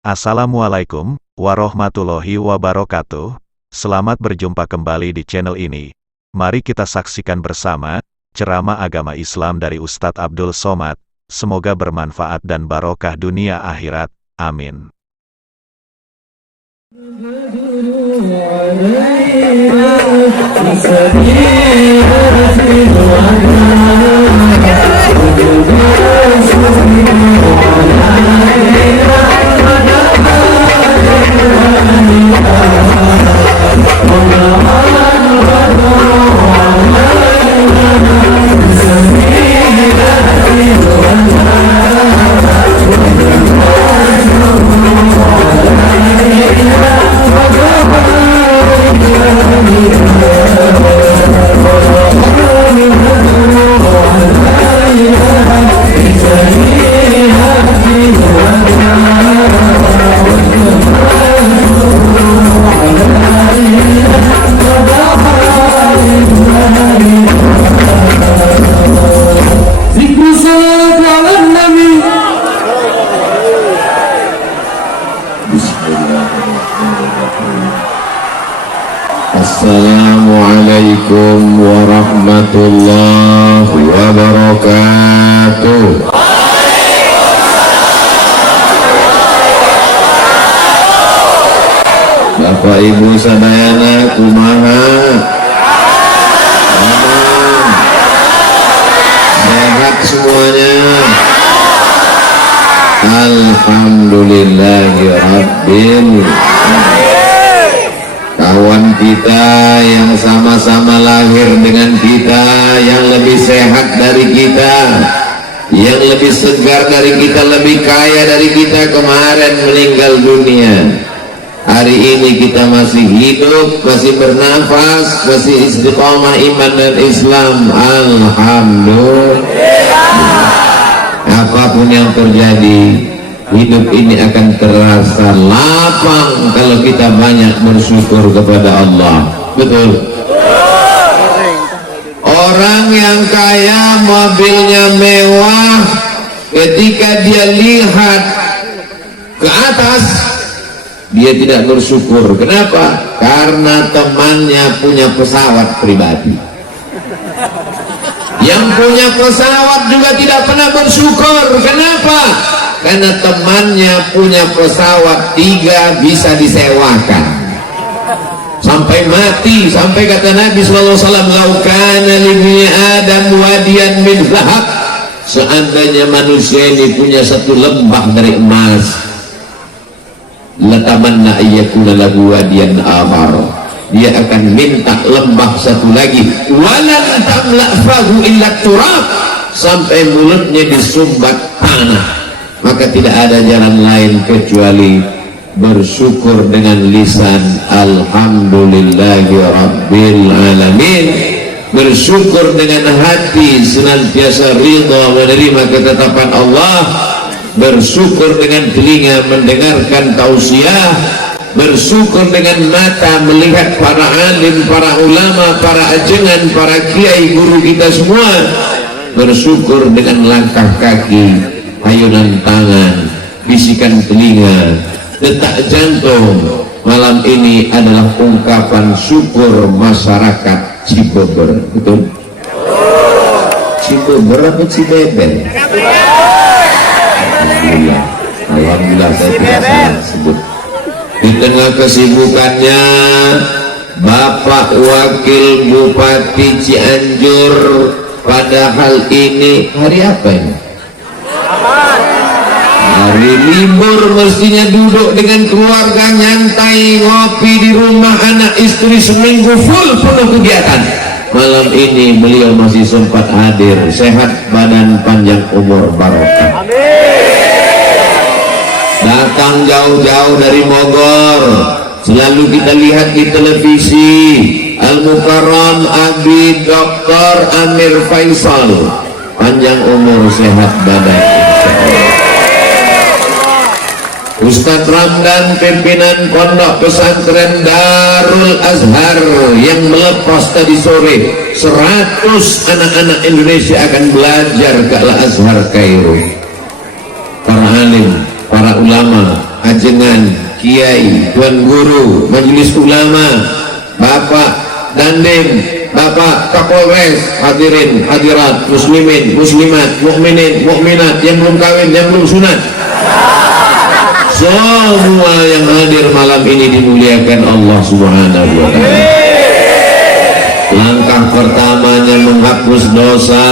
Assalamualaikum warahmatullahi wabarakatuh. Selamat berjumpa kembali di channel ini. Mari kita saksikan bersama ceramah agama Islam dari Ustadz Abdul Somad. Semoga bermanfaat dan barokah dunia akhirat. Amin. Assalamualaikum warahmatullahi wabarakatuh. Bapak Ibu sadayana kumaha? Sehat semuanya? Alhamdulillahirabbil alamin. Kawan kita yang sama-sama lahir dengan kita, yang lebih sehat dari kita, yang lebih segar dari kita, lebih kaya dari kita, kemarin meninggal dunia. Hari ini kita masih hidup, masih bernafas, masih istiqomah iman dan Islam. Alhamdulillah. Apapun yang terjadi, hidup ini akan terasa lapang kalau kita banyak bersyukur kepada Allah. Betul. Orang yang kaya, mobilnya mewah, ketika dia lihat ke atas, dia tidak bersyukur. Kenapa? Karena temannya punya pesawat pribadi. Yang punya pesawat juga tidak pernah bersyukur. Kenapa? Karena temannya punya pesawat 3 bisa disewakan sampai mati. Sampai kata Nabi SAW, laukana libni Adam wadiyan min zahab, seandainya manusia ini punya 1 lembah dari emas, latamanna ayyakuna lahu wadiyan akhar, dia akan minta lembah 1 lagi, walan tamla fahu illa turab, sampai mulutnya disumbat tanah. Maka tidak ada jalan lain kecuali bersyukur dengan lisan alhamdulillahi rabbil alamin, bersyukur dengan hati senantiasa ridha menerima ketetapan Allah, bersyukur dengan telinga mendengarkan tausiah, bersyukur dengan mata melihat para alim, para ulama, para ajengan, para kiai guru kita semua, bersyukur dengan langkah kaki, ayunan tangan, bisikan telinga, detak jantung. Malam ini adalah ungkapan syukur masyarakat Cibeber. Betul? Cibeber apa Cibeber? Alhamdulillah, alhamdulillah saya tidak salah sebut. Di tengah kesibukannya, Bapak Wakil Bupati Cianjur, padahal ini hari apa ini? Hari libur, mestinya duduk dengan keluarga, nyantai, ngopi di rumah anak istri, seminggu full penuh kegiatan. Malam ini beliau masih sempat hadir, sehat badan, panjang umur, barokah. Datang jauh-jauh dari Bogor, selalu kita lihat di televisi. Al-Mukarram Abi Dr. Amir Faisal, panjang umur, sehat badan, Ustadz Ramdan, pimpinan Pondok Pesantren Darul Azhar, yang melepas tadi sore 100 anak-anak Indonesia akan belajar ke Al-Azhar Kairo. Para alim, para ulama, ajengan, kiai, tuan guru, majelis ulama, bapak dandim, bapak kapolres, hadirin hadirat, muslimin muslimat, mukminin mukminat, yang belum kawin, yang belum sunat, semua yang hadir malam ini dimuliakan Allah Subhanahu wa ta'ala. Langkah pertamanya menghapus dosa,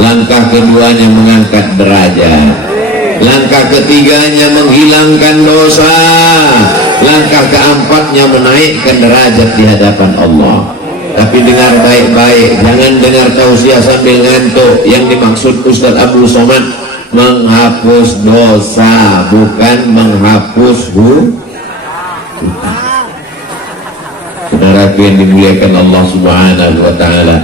langkah keduanya mengangkat derajat, langkah ketiganya menghilangkan dosa, langkah keempatnya menaikkan derajat di hadapan Allah. Tapi dengar baik-baik, jangan dengar tausiah sambil ngantuk. Yang dimaksud Ustaz Abdul Somad menghapus dosa, bukan menghapus saudara yang dimuliakan Allah Subhanahu wa ta'ala.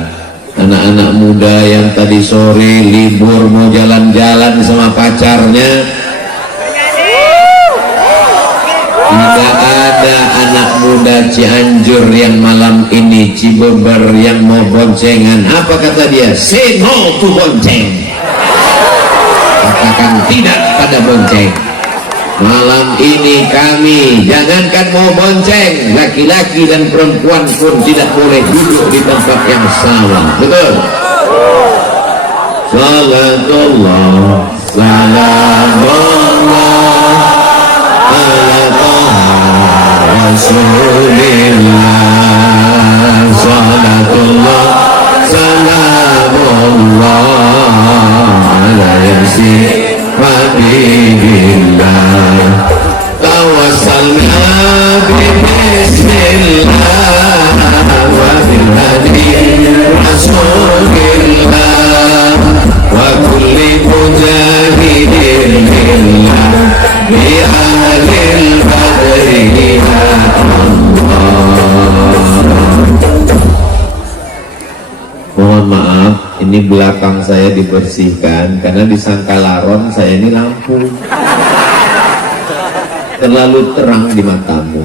Anak-anak muda yang tadi sore libur mau jalan-jalan sama pacarnya, tidak ada anak muda Cianjur yang malam ini, Cibeber yang mau boncengan. Apa kata dia? Say no to bonceng. Katakan tidak pada bonceng. Malam ini kami, jangankan mau bonceng, laki-laki dan perempuan pun tidak boleh duduk di tempat yang sama. Betul? Salatullah salamullah ala toha rasulillah. Salatullah salamullah ala yasin Habibillah. Tawassalna bismillah wa bil hadi rasulillah wa kulli mujahidin billah bi ahlil badri Mohon maaf, ini belakang saya dibersihkan karena disangka laron saya ini lampu terlalu terang di matamu.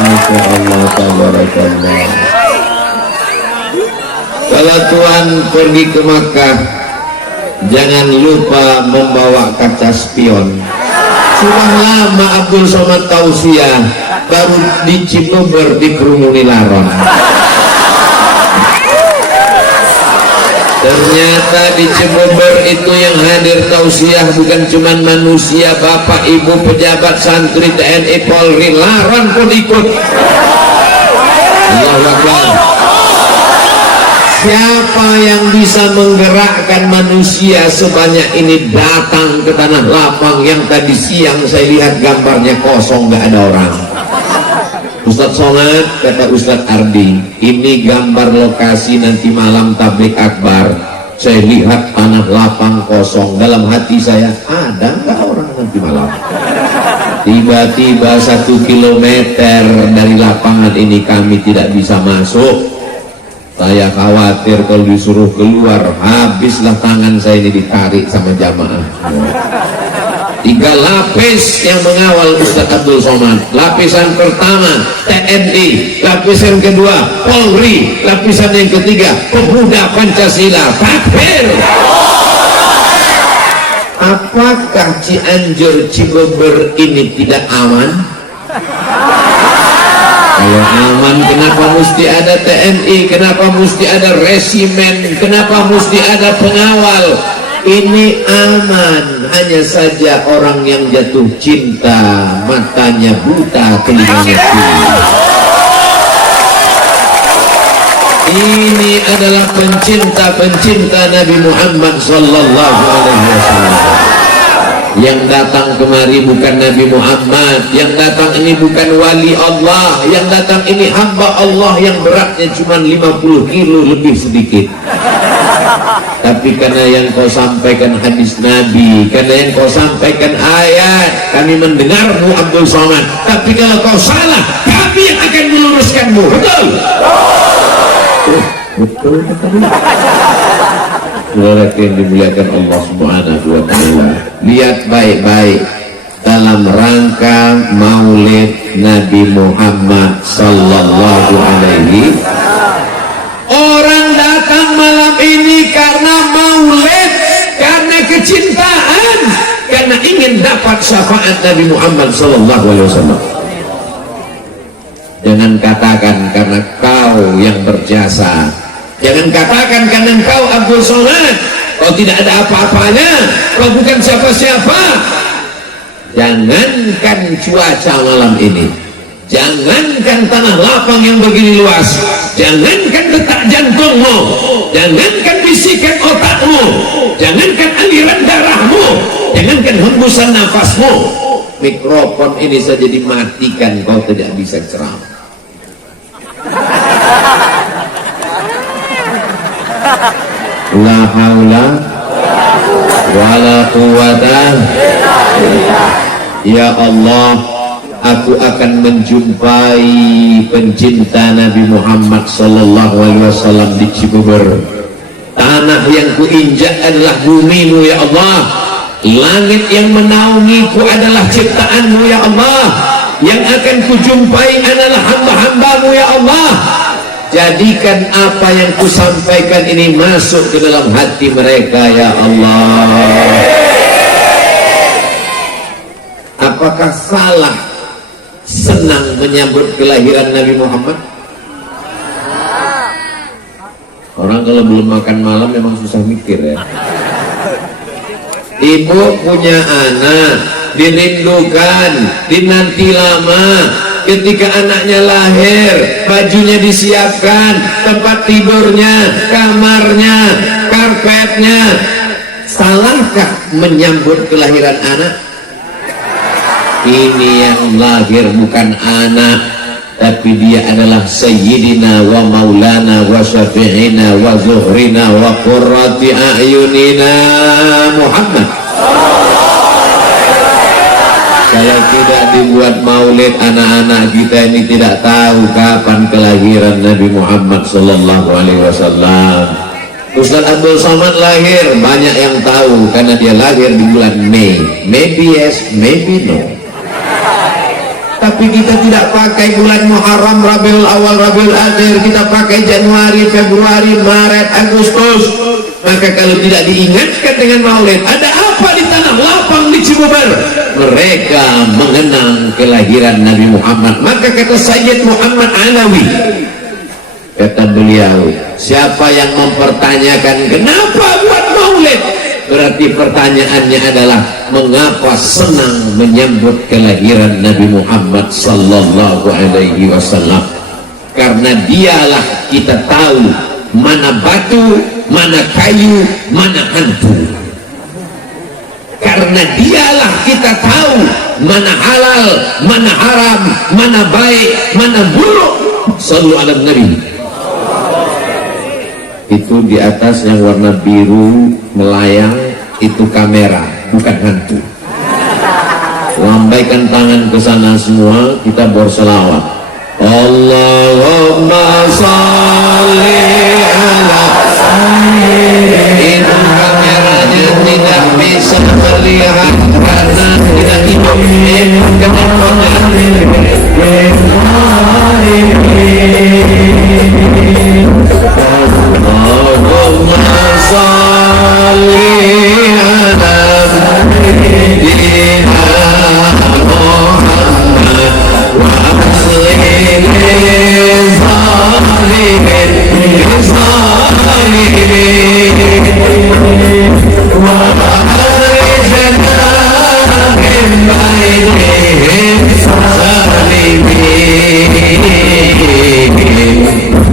Masya Allah, tabarakallah. Kalau Tuhan pergi ke Makkah, jangan lupa membawa kaca spion. Sudah lama Abdul Somad tausiah, baru di Cibeber dikerumuni laron. Ternyata di Cibeber itu yang hadir tausiah bukan cuma manusia, bapak, ibu, pejabat, santri, TNI, Polri, laron pun ikut. Allahu Akbar. Siapa yang bisa menggerakkan manusia sebanyak ini datang ke tanah lapang yang tadi siang saya lihat gambarnya kosong, nggak ada orang. Ustadz Somad, kata Ustadz Ardi, ini gambar lokasi nanti malam tablik akbar. Saya lihat tanah lapang kosong, dalam hati saya, ada nggak orang nanti malam? Tiba-tiba 1 kilometer dari lapangan ini kami tidak bisa masuk. Saya khawatir kalau disuruh keluar, habislah tangan saya ini ditarik sama jamaah. 3 lapis yang mengawal Ustaz Abdul Somad. Lapisan pertama TNI, lapisan kedua Polri, lapisan yang ketiga pemuda Pancasila. Takbir. Apakah Cianjur, Cibeber ini tidak aman? Kalau aman, kenapa mesti ada TNI? Kenapa mesti ada resimen? Kenapa mesti ada pengawal? Ini aman, hanya saja orang yang jatuh cinta, matanya buta, telinganya tuli. Ini adalah pencinta-pencinta Nabi Muhammad sallallahu alaihi wasallam. Yang datang kemari bukan Nabi Muhammad, yang datang ini bukan wali Allah, yang datang ini hamba Allah yang beratnya cuma 50 kilo lebih sedikit. Tapi karena yang kau sampaikan hadis Nabi, karena yang kau sampaikan ayat, kami mendengarmu Abdul Somad. Tapi kalau kau salah, kami yang akan meluruskanmu. Betul? Betul, betul. Saudara yang dimuliakan Allah Subhanahu wa ta'ala, lihat baik-baik dalam rangka maulid Nabi Muhammad sallallahu alaihi. Orang datang malam ini karena maulid, karena kecintaan, karena ingin dapat syafaat Nabi Muhammad SAW. Jangan katakan karena kau yang berjasa, jangan katakan karena kau Abdul Somad, kau tidak ada apa-apanya, kau bukan siapa-siapa. Jangankan cuaca malam ini, jangankan tanah lapang yang begini luas, jangankan detak jantungmu, jangankan bisikan otakmu, jangankan aliran darahmu, jangankan hembusan nafasmu, mikrofon ini saja dimatikan, kau tidak bisa ceramah. La haula wala quwata. Ya Allah, aku akan menjumpai pencinta Nabi Muhammad sallallahu alaihi wasallam di Cibubur. Tanah yang kuinjak adalah bumi-Mu ya Allah. Langit yang menaungiku adalah ciptaan-Mu ya Allah. Yang akan kujumpai adalah hamba-hamba-Mu ya Allah. Jadikan apa yang kusampaikan ini masuk ke dalam hati mereka ya Allah. Apakah salah senang menyambut kelahiran Nabi Muhammad? Orang kalau belum makan malam memang susah mikir ya. Ibu punya anak, dirindukan, dinanti lama. Ketika anaknya lahir, bajunya disiapkan, tempat tidurnya, kamarnya, karpetnya. Salahkah menyambut kelahiran anak? Ini yang lahir bukan anak, tapi dia adalah Sayyidina wa Maulana wa Syafi'ina wa Zuhrina wa Qurrati A'yunina Muhammad. Kalau tidak dibuat maulid, anak-anak kita ini tidak tahu kapan kelahiran Nabi Muhammad sallallahu alaihi wasallam. Ustaz Abdul Somad lahir, banyak yang tahu karena dia lahir di bulan Mei. Maybe yes, maybe no. Tapi kita tidak pakai bulan Muharram, Rabiul Awal, Rabiul Akhir, kita pakai Januari, Februari, Maret, Agustus. Maka kalau tidak diingatkan dengan maulid, ada apa di tanah lapang di Cibubur? Mereka mengenang kelahiran Nabi Muhammad. Maka kata Sayyid Muhammad Alawi, kata beliau, siapa yang mempertanyakan kenapa buat maulid, berarti pertanyaannya adalah mengapa senang menyambut kelahiran Nabi Muhammad sallallahu alaihi wasallam. Karena dialah kita tahu mana batu, mana kayu, mana hantu. Karena dialah kita tahu mana halal, mana haram, mana baik, mana buruk. Sallu ala Nabi. Itu di atas yang warna biru melayang, itu kamera, bukan hantu. Lambaikan tangan ke sana semua, kita berselawat. Allahumma sholli ala sayyidina. Itu kameranya tidak bisa melihat karena tidak hidup. Allahumma sholli ala sayyidina Muhammad wa aslih zalimin wa akhrijna min bainihim zalimin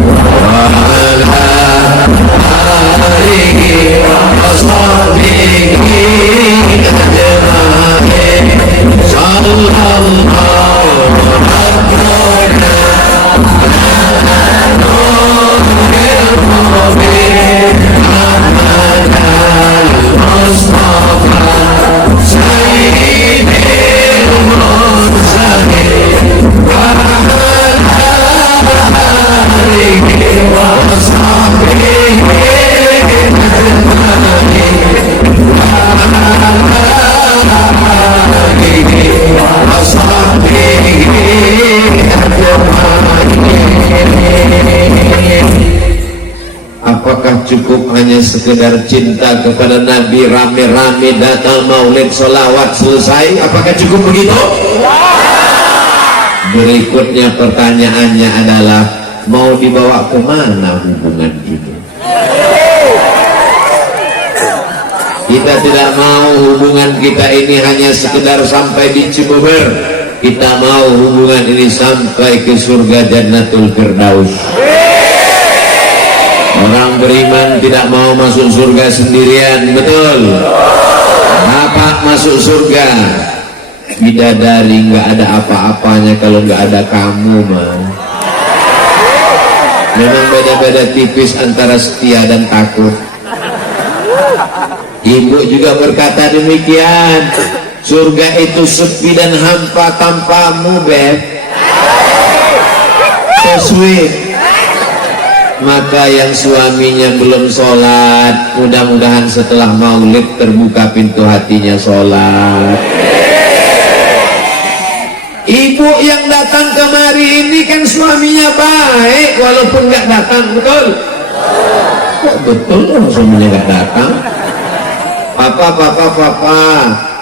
wa ala alihi wa sekedar cinta kepada Nabi, rame-rame datang maulid, sholawat, selesai. Apakah cukup begitu? Berikutnya pertanyaannya adalah, mau dibawa kemana hubungan ini? Kita tidak mau hubungan kita ini hanya sekedar sampai di Cibober. Kita mau hubungan ini sampai ke surga Jannatul Firdaus. Orang beriman tidak mau masuk surga sendirian, betul? Bapak masuk surga, bidadari nggak ada apa-apanya kalau nggak ada kamu, mah. Memang beda-beda tipis antara setia dan takut. Ibu juga berkata demikian, surga itu sepi dan hampa tanpamu, Beb. So sweet. Maka yang suaminya belum sholat, mudah-mudahan setelah maulid terbuka pintu hatinya sholat. Ibu yang datang kemari ini kan suaminya baik, walaupun nggak datang, betul? Kok betul suaminya nggak datang? Papa,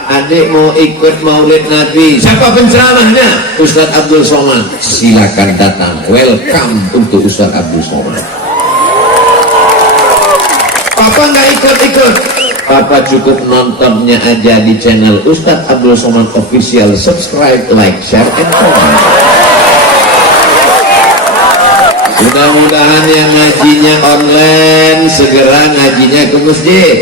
adik mau ikut maulid Nabi. Siapa penceramahnya? Ustadz Abdul Somad. Silakan datang. Welcome untuk Ustadz Abdul Somad. Papa nggak ikut. Papa cukup nontonnya aja di channel Ustadz Abdul Somad Official. Subscribe, like, share, and comment. Mudah-mudahan yang ngajinya online segera ngajinya ke masjid.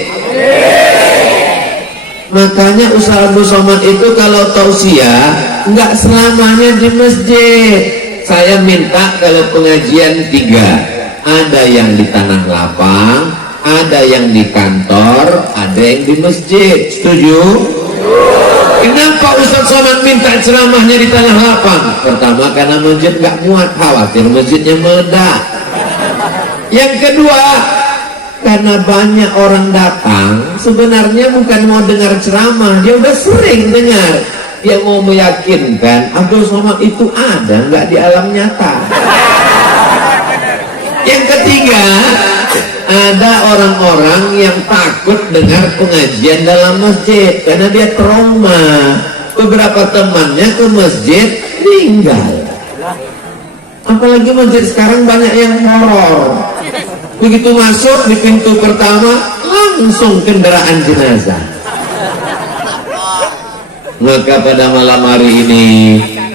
Makanya Ustaz Abdul Somad itu kalau tausiah nggak selamanya di masjid. Saya minta kalau pengajian 3, ada yang di tanah lapang, ada yang di kantor, ada yang di masjid. Setuju? Kenapa Ustaz Somad minta ceramahnya di tanah lapang? Pertama karena masjid nggak muat, khawatir masjidnya meledak. Yang kedua, karena banyak orang datang, sebenarnya bukan mau dengar ceramah, dia udah sering dengar. Dia mau meyakinkan Abdul Somad itu ada nggak di alam nyata. Yang ketiga, ada orang-orang yang takut dengar pengajian dalam masjid karena dia trauma. Beberapa temannya ke masjid meninggal. Apalagi masjid sekarang banyak yang horor. Begitu masuk di pintu pertama langsung kendaraan jenazah. Maka pada malam hari ini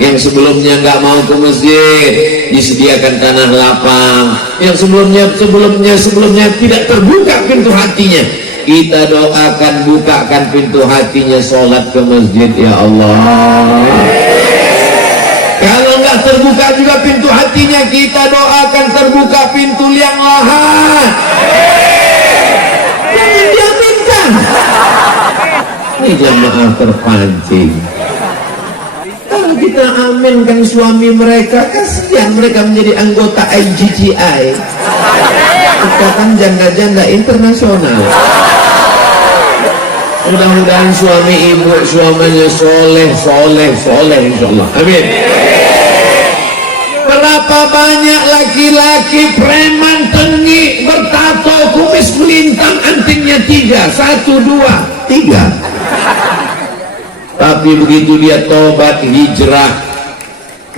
yang sebelumnya nggak mau ke masjid disediakan tanah lapang, yang sebelumnya tidak terbuka pintu hatinya, kita doakan bukakan pintu hatinya sholat ke masjid ya Allah. Kalau nggak terbuka juga pintu hatinya, kita doakan terbuka pintu liang lahat. Jangan dia minta. Ini jamaah terpancing. Kalau kita aminkan suami mereka, kasihan mereka menjadi anggota IGGI, Ikatan Janda-Janda Internasional. Mudah-mudahan suami ibu suaminya soleh insyaallah. Amin. Berapa banyak laki-laki preman tengi bertato kumis melintang antingnya 3, 1, 2, 3. Tapi begitu dia tobat hijrah,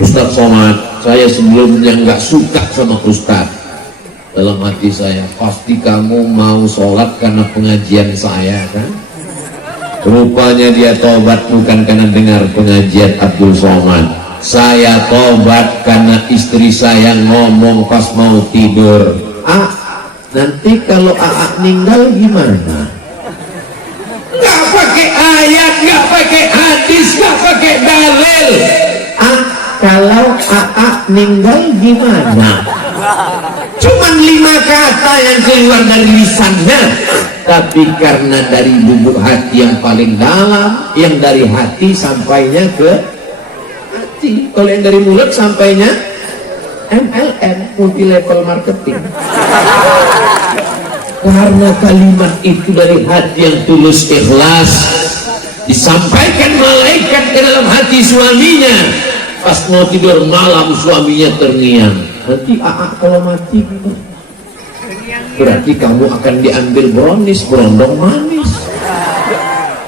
Ustaz Somad, saya sebelumnya nggak suka sama Ustaz. Dalam hati saya, pasti kamu mau sholat karena pengajian saya kan? Rupanya dia tobat bukan karena dengar pengajian Abdul Somad. Saya tobat karena istri saya ngomong pas mau tidur, nanti kalau meninggal gimana? Nggak pakai ayat, nggak pakai hadis, nggak pakai dalil. Kalau meninggal gimana? Cuman 5 kata yang keluar dari lisannya, tapi karena dari lubuk hati yang paling dalam, yang dari hati sampainya ke hati. Kalau yang dari mulut sampainya MLM, multi level marketing. Karena kalimat itu dari hati yang tulus ikhlas, disampaikan malaikat ke dalam hati suaminya. Pas mau tidur malam suaminya terngiang, nanti kalau mati gimana? berarti kamu akan diambil brownies, berondong manis.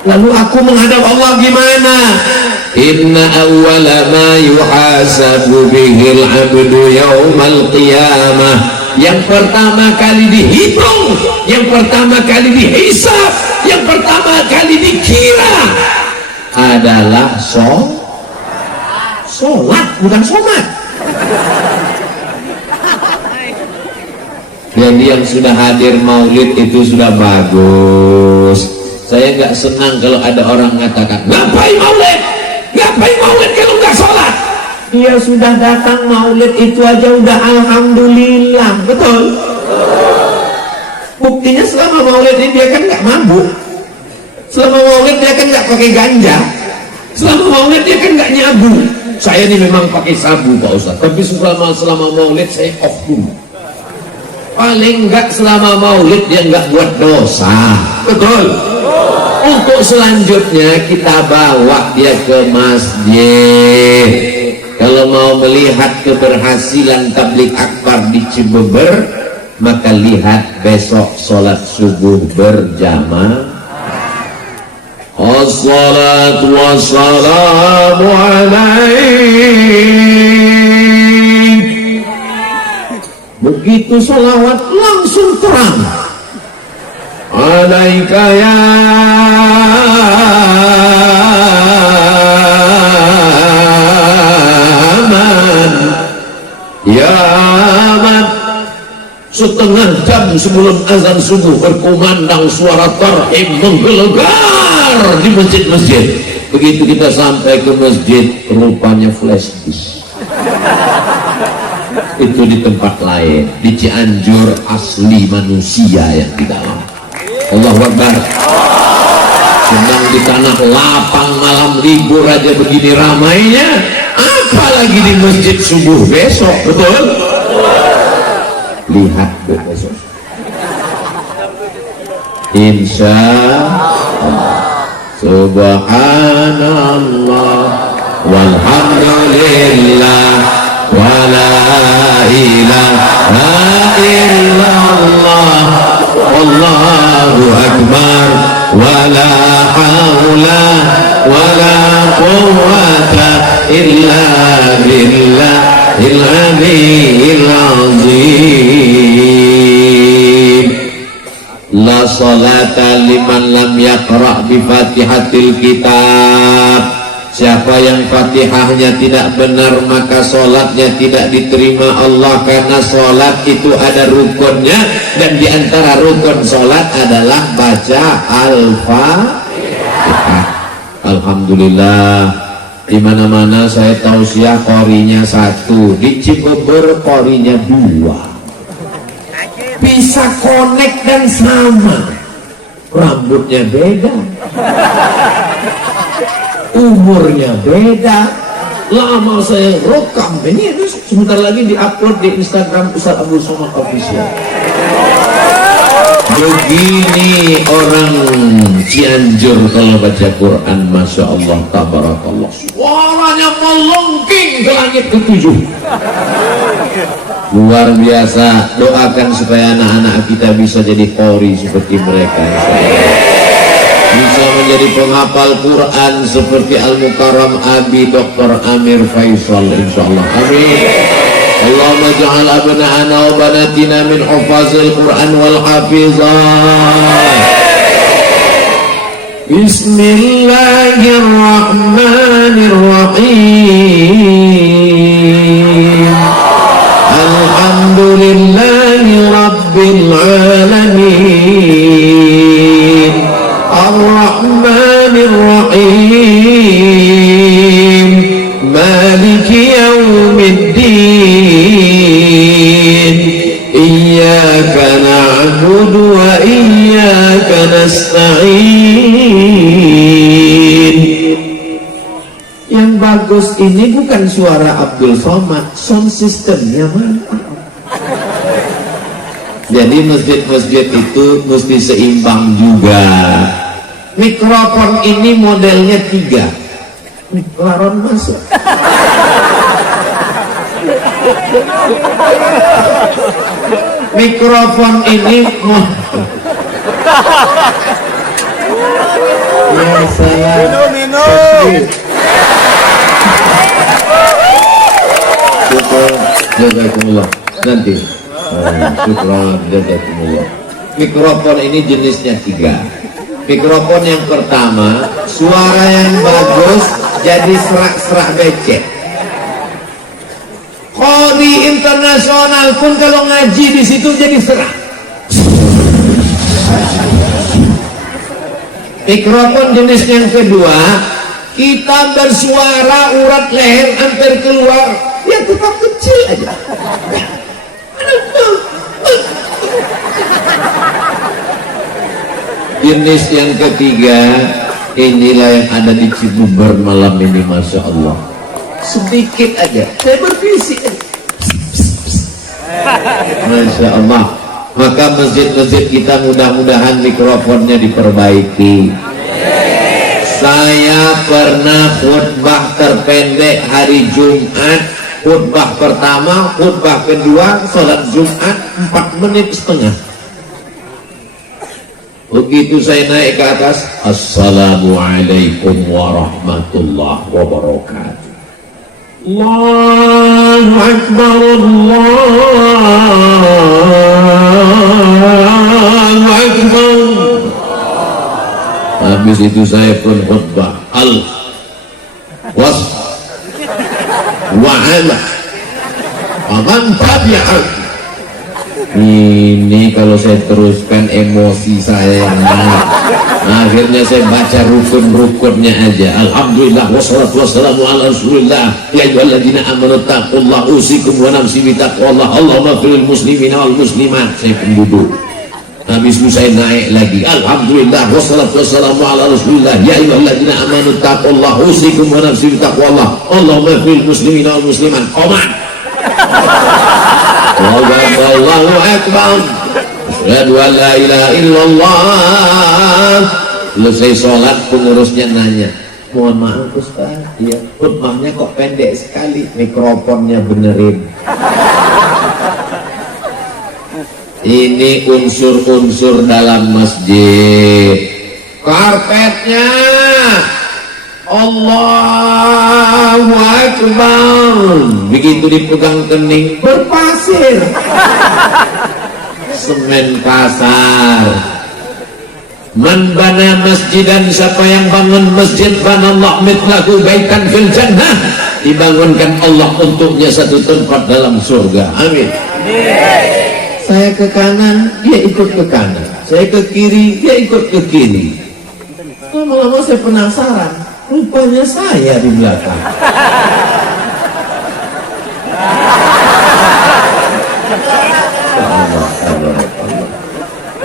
Lalu aku menghadap Allah gimana? Inna awwala ma yuhasabu bihil abdu yaumal qiyamah, yang pertama kali dihitung, yang pertama kali dihisab, yang pertama kali dikira adalah sholat, bukan somat. Jadi yang sudah hadir maulid itu sudah bagus. Saya nggak senang kalau ada orang mengatakan ngapain maulid, ngapain maulid kalau nggak sholat. Dia sudah datang maulid itu aja udah alhamdulillah, betul. Buktinya selama maulid ini dia kan nggak mabuk, selama maulid dia kan nggak pakai ganja, selama maulid dia kan nggak nyabu. Saya ini memang pakai sabu Pak Ustaz, tapi selama maulid saya off dulu. Paling enggak selama maulid dia enggak buat dosa, betul. Untuk selanjutnya kita bawa dia ke masjid. Kalau mau melihat keberhasilan tabligh akbar di Cibeber, maka lihat besok sholat subuh berjamaah. Assalatu wassalamu alaik. Begitu sholawat langsung terang. Alaika ya man, ya man. Setengah jam sebelum azan subuh berkumandang suara tarhim menggelegar di masjid-masjid. Begitu kita sampai ke masjid, rupanya flash disk. Itu di tempat lain, di Cianjur asli manusia yang di dalam. Allahu Akbar. Sedang di tanah lapang malam libur aja begini ramainya, apalagi di masjid subuh besok, betul? Lihat besok. Insya Allah. Subhanallah walhamdulillah wala ilaha illallah wallahu akbar wala haula wala quwwata illa billahil aliyyil azim. La salata liman lam yaqra' bi fatihatil kitab. Siapa yang fatihahnya tidak benar maka sholatnya tidak diterima Allah, karena sholat itu ada rukunnya, dan diantara rukun sholat adalah baca al-fatihah. Alhamdulillah, di mana-mana saya tausiah qorinya 1, di Cibeber qorinya 2. Bisa connect dan sama, rambutnya beda, umurnya beda. Lama saya rekam ini sebentar lagi diupload di Instagram Ustaz Abdul Somad Official. Begini orang Cianjur kalau baca Quran, masya Allah, tabarakallah, suaranya melengking ke langit ke-7. Luar biasa. Doakan supaya anak-anak kita bisa jadi qori seperti mereka, bisa menjadi penghafal Quran seperti Al-Mukarram Abi Dr. Amir Faisal, insyaallah. Amin. Allahumma ja'al abna'ana wa banatina min hufazil Quran wal hafizat. Bismillahirrahmanirrahim. Alhamdulillahi rabbil alamin. Ar-Rahmanir Rahim. Maliki yaumiddin. Iyyaka na'budu wa iyyaka nasta'in. Yang bagus ini bukan suara Abdul Somad, sound systemnya mantap. Jadi masjid-masjid itu mesti seimbang juga. Mikrofon ini modelnya 3. Mikrofon masuk. mikrofon ini ya salah minum syukur jazakumullah nanti syukur jazakumullah. Mikrofon ini jenisnya 3. Mikrofon yang pertama suara yang bagus jadi serak-serak becek. Qori internasional pun kalau ngaji di situ jadi serak. Mikrofon jenis yang kedua, kita bersuara urat leher hampir keluar, ya tetap kecil aja. Jenis yang ketiga, inilah yang ada di Cibubur malam ini, masya Allah. Sedikit aja, saya berbisik aja. Masya Allah. Maka masjid-masjid kita mudah-mudahan mikrofonnya diperbaiki. Saya pernah khutbah terpendek hari Jumat, khutbah pertama, khutbah kedua, sholat Jumat 4 menit setengah. Begitu saya naik ke atas, Assalamualaikum warahmatullahi wabarakatuh. Allahu Akbar, Allahu Akbar. Habis itu saya pun khutbah al-was wa'ala aman tabi'at. Ini kalau saya teruskan emosi saya yang naik. Akhirnya saya baca rukun-rukunnya aja. Alhamdulillah wassalatu wassalamu ala rasulillah. Ya ayyuhalladzina amanu taqullaha usikum wa nafsi bi taqwallah. Allahumma fil muslimina wal muslimat. Saya penduduk. Habis itu saya naik lagi. Alhamdulillah wassalatu wassalamu ala rasulillah. Ya ayyuhalladzina amanu taqullaha usikum wa nafsi bi taqwallah. Allahumma fil muslimina wal muslimat. Qoman. Allahu Akbar. Asyhadu an la ilaha illallah. Selesai sholat pengurusnya nanya, mohon maaf Ustaz, ya khutbahnya kok pendek sekali, mikrofonnya benerin. Ini unsur-unsur dalam masjid. Karpetnya Allahu Akbar, begitu dipegang kening berpasir. Semen kasar. Man bana masjidan, siapa yang bangun masjid, banallah mithlahu baitan fil jannah, dibangunkan Allah untuknya satu tempat dalam surga. Amin. Saya ke kanan, dia ikut ke kanan. Saya ke kiri, dia ikut ke kiri. Lama-lama saya penasaran, rupanya saya di belakang.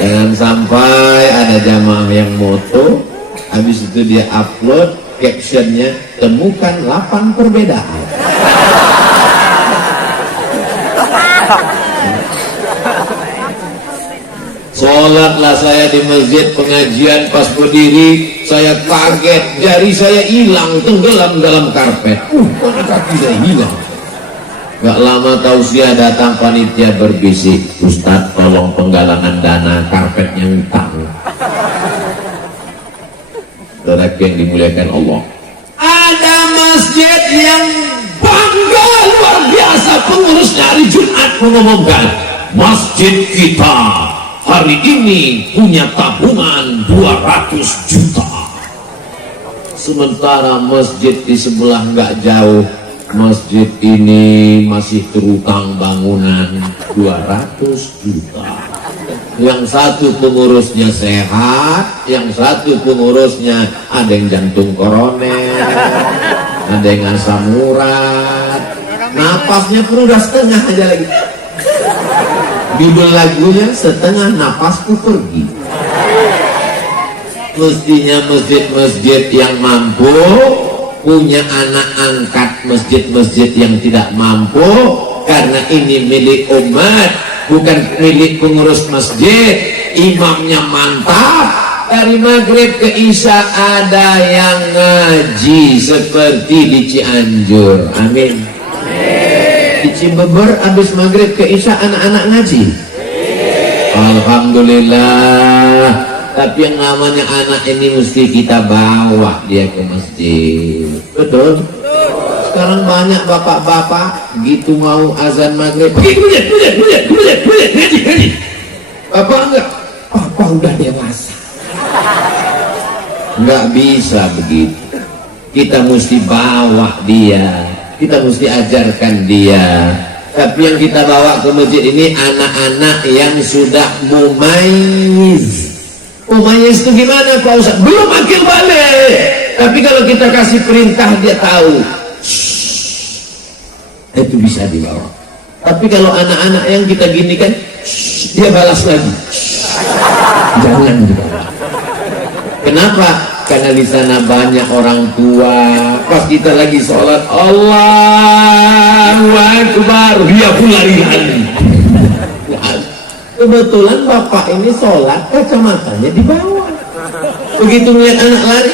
Jangan sampai ada jamaah yang moto, habis itu dia upload captionnya, temukan 8 perbedaan. Sholatlah saya di masjid pengajian, pas berdiri saya kaget, jari saya hilang, tenggelam dalam karpet. Mana kaki saya hilang. Gak lama tausiah datang, panitia berbisik, Ustadz tolong penggalangan dana, karpetnya utang. Saudara yang dimuliakan Allah, ada masjid yang bangga luar biasa, pengurusnya hari Jumat mengumumkan, masjid kita hari ini punya tabungan 200 juta. Sementara masjid di sebelah nggak jauh, masjid ini masih terutang bangunan 200 juta. Yang satu pengurusnya sehat, yang satu pengurusnya ada yang jantung koroner, ada yang asam urat, napasnya pun udah setengah aja lagi. Judul lagunya setengah napasku pergi. Mestinya masjid-masjid yang mampu punya anak angkat masjid-masjid yang tidak mampu, karena ini milik umat, bukan milik pengurus masjid. Imamnya mantap, dari maghrib ke isya ada yang ngaji seperti di Cianjur. Amin. Di Cibubur habis maghrib ke isya anak-anak ngaji. Alhamdulillah. Tapi yang namanya anak ini mesti kita bawa dia ke masjid. Betul? Sekarang banyak bapak-bapak gitu mau azan maghrib. Ngaji. Bapak enggak? Bapak udah dewasa. Enggak bisa begitu. Kita mesti bawa dia. Kita mesti ajarkan dia. Tapi yang kita bawa ke masjid ini anak-anak yang sudah mumayyiz. Mumayyiz itu gimana Pak Ustaz? Belum akil balik. Tapi kalau kita kasih perintah dia tahu. Itu bisa dibawa. Tapi kalau anak-anak yang kita gini kan, dia balas lagi. Jangan dibawa. Kenapa? Karena di sana banyak orang tua. Pas kita lagi sholat, Allahu Akbar, dia pun lari-lari. Kebetulan bapak ini sholat, kacamatanya di bawah. Begitu melihat anak lari,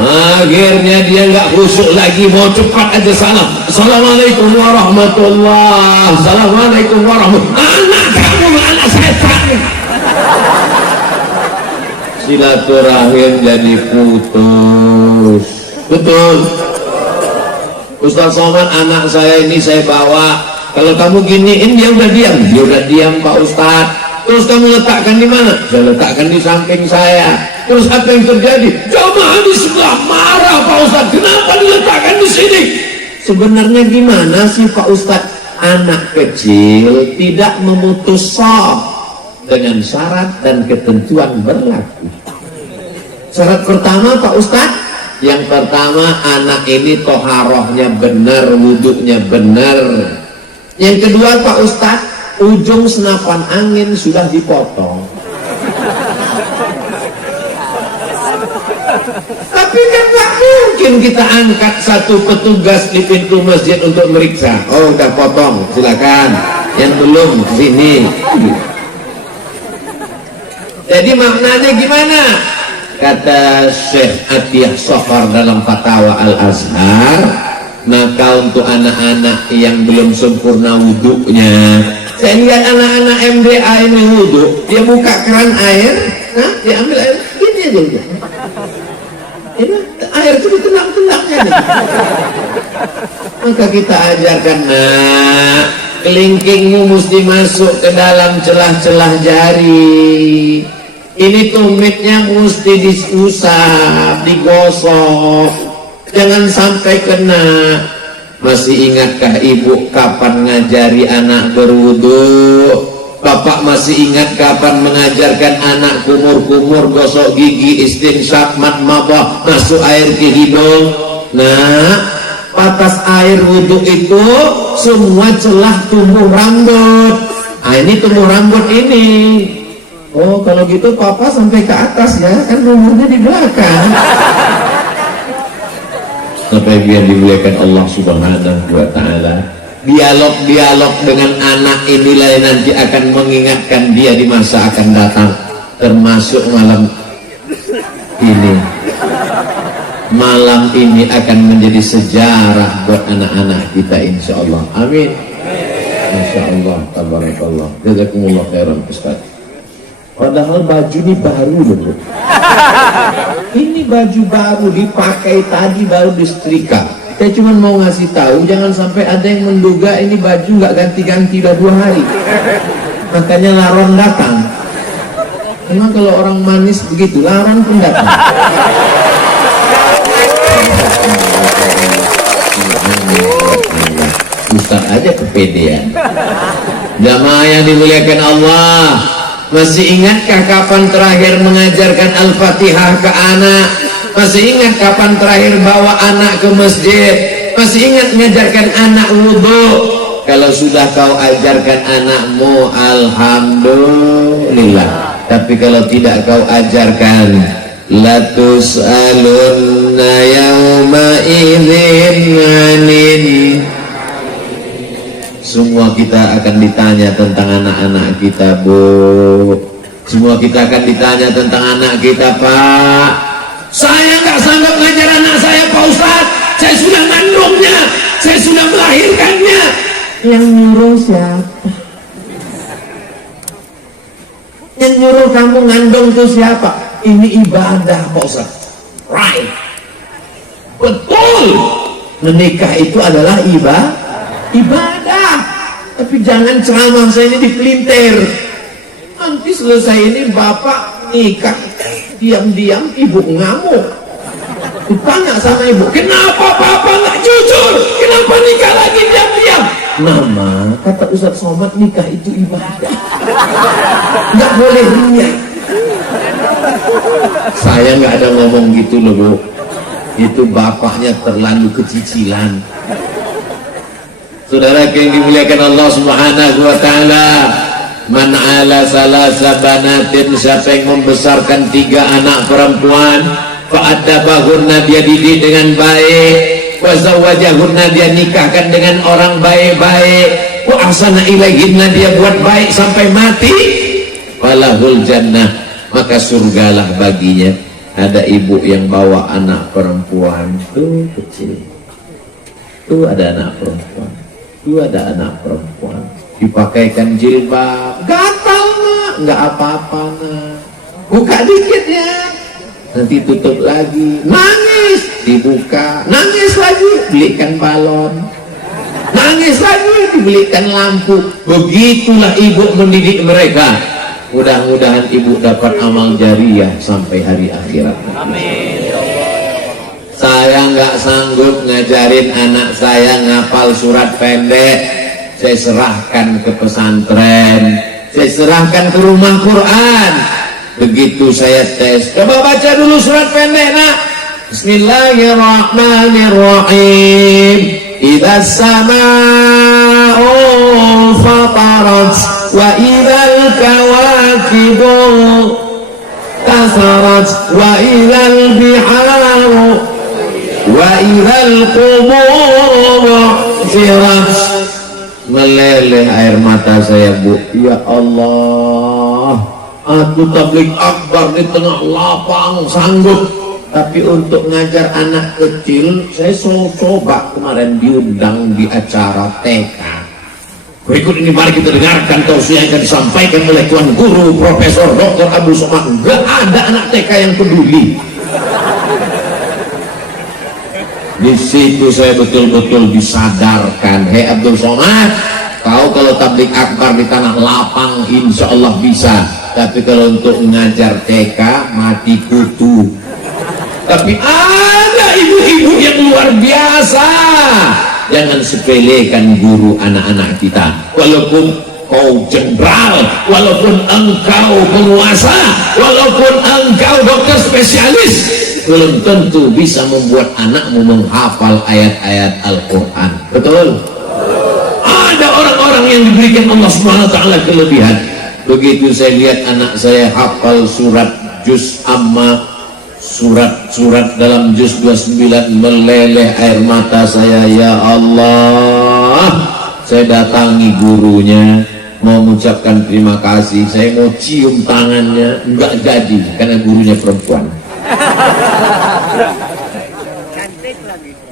akhirnya dia nggak khusyuk lagi, mau cepat aja salam. Assalamualaikum warahmatullahi. Assalamualaikum warahmatullahi. Anak kamu anak setan. Silaturahim jadi putus. Betul. Ustaz Somad, anak saya ini saya bawa. Kalau kamu giniin dia udah diam. Dia udah diam Pak Ustaz. Terus kamu letakkan di mana? Saya letakkan di samping saya. Terus apa yang terjadi? Jamaah di sebelah marah Pak Ustaz. Kenapa diletakkan di sini? Sebenarnya gimana sih Pak Ustaz? Anak kecil tidak memutus shaf dengan syarat dan ketentuan berlaku. Syarat pertama Pak Ustaz, yang pertama anak ini toharohnya benar, wuduknya benar. Yang kedua Pak Ustaz, ujung senapan angin sudah dipotong. Tapi kan gak mungkin kita angkat satu petugas di pintu masjid untuk meriksa. Oh udah potong, silakan. Yang belum sini. Jadi maknanya gimana? Kata Syekh Atiyah Sokhar dalam Fatwa Al-Azhar, maka untuk anak-anak yang belum sempurna wuduknya, saya lihat anak-anak MDA ini wuduk, dia buka keran air, dia ambil air, gini aja udah. Ini air itu ditenang-tenangnya nih. Maka kita ajarkan, nak, kelingkingmu mesti masuk ke dalam celah-celah jari. Ini tumitnya mesti diusap, digosok, jangan sampai kena. Masih ingatkah ibu kapan ngajari anak berwudu? Bapak masih ingat kapan mengajarkan anak kumur-kumur, gosok gigi, istinsyaq, madmadah, masuk air ke hidung? Nah, batas air wudu itu semua celah tumbuh rambut. Nah, ini tumbuh rambut ini. Oh, kalau gitu papa sampai ke atas ya, kan rumahnya di belakang. Sampai biar dimuliakan Allah Subhanahu wa Ta'ala. Dialog-dialog dengan anak inilah yang nanti akan mengingatkan dia di masa akan datang, termasuk malam ini. Malam ini akan menjadi sejarah buat anak-anak kita, insya Allah. Amin. Insya Allah. Tabarakallah. Jazakumullah khairan Ustaz. Padahal baju ini baru loh. Ini baju baru dipakai tadi, baru disetrika. Saya cuma mau ngasih tahu, jangan sampai ada yang menduga ini baju nggak ganti-ganti udah 2 hari. Makanya laron datang. Memang kalau orang manis begitu, laron pun datang. Ustaz aja kepedean. Jamaah yang dimuliakan Allah, masih ingatkah kapan terakhir mengajarkan Al-Fatihah ke anak? Masih ingat kapan terakhir bawa anak ke masjid? Masih ingat mengajarkan anak wudu? Kalau sudah kau ajarkan anakmu, alhamdulillah. Tapi kalau tidak kau ajarkan, latus'alunna yawma idzin 'anin. Semua kita akan ditanya tentang anak-anak kita, Bu. Semua kita akan ditanya tentang anak kita, Pak. Saya nggak sanggup ngajar anak saya, Pak Ustaz. Saya sudah ngandungnya. saya sudah melahirkannya. Yang nyuruh siapa? Yang nyuruh kamu ngandung itu siapa? Ini ibadah Pak Ustaz. Right, betul, menikah itu adalah ibadah. Tapi jangan ceramah saya ini dipelintir. Nanti selesai ini bapak nikah, diam-diam ibu ngamuk. Ditanya sama ibu, kenapa bapak nggak jujur? Kenapa nikah lagi diam-diam? Mama, kata Ustaz Somad, nikah itu ibadah, nggak boleh riak. Saya nggak ada ngomong gitu loh Bu, itu bapaknya terlalu kecicilan. Saudara yang dimuliakan Allah Subhanahu wa Ta'ala, man ala salasa banatin, siapa yang membesarkan 3 anak perempuan, fa'adabahunna, dia didik dengan baik, wa zawajahunna, dia nikahkan dengan orang baik-baik, wa ahsana ilaihinna, dia buat baik sampai mati, falahul jannah, maka surgalah baginya. Ada ibu yang bawa anak perempuan tuh kecil, tuh ada anak perempuan, tuh ada anak perempuan, dipakaikan jilbab, gatal nak, nggak apa-apa nak, buka dikit ya, nanti tutup lagi, nangis, dibuka, nangis lagi, belikan balon, nangis lagi, dibelikan lampu. Begitulah ibu mendidik mereka. Mudah-mudahan ibu dapat amal jariah sampai hari akhirat. Amin. Saya nggak sanggup ngajarin anak saya ngapal surat pendek, saya serahkan ke pesantren, saya serahkan ke rumah Quran. Begitu saya tes, coba baca dulu surat pendek nak. Bismillahirrahmanirrahim. Idza samaa'u fatarat wa idzal kawakibu tasarat wa idzal biharu wa idzal qubur sirat. Meleleh air mata saya Bu. Ya Allah, aku tabligh akbar di tengah lapang sanggup, tapi untuk ngajar anak kecil saya coba kemarin diundang di acara TK. Berikut ini mari kita dengarkan tausiah yang akan disampaikan oleh Tuan Guru Profesor Dr. Abdul Somad. Enggak ada anak TK yang peduli. Di situ saya betul-betul disadarkan, hei Abdul Somad, kau kalau tabligh akbar di tanah lapang insya Allah bisa, tapi kalau untuk mengajar TK mati kutu. Tapi ada ibu-ibu yang luar biasa. Jangan sepelekan guru anak-anak kita. Walaupun kau jenderal, walaupun engkau penguasa, walaupun engkau dokter spesialis, belum tentu bisa membuat anakmu menghafal ayat-ayat Al-Quran. Betul? Ada orang-orang yang diberikan Allah SWT kelebihan. Begitu saya lihat anak saya hafal surat juz amma, surat-surat dalam juz 29, meleleh air mata saya. Ya Allah, saya datangi gurunya, mau mengucapkan terima kasih, saya mau cium tangannya, enggak jadi karena gurunya perempuan.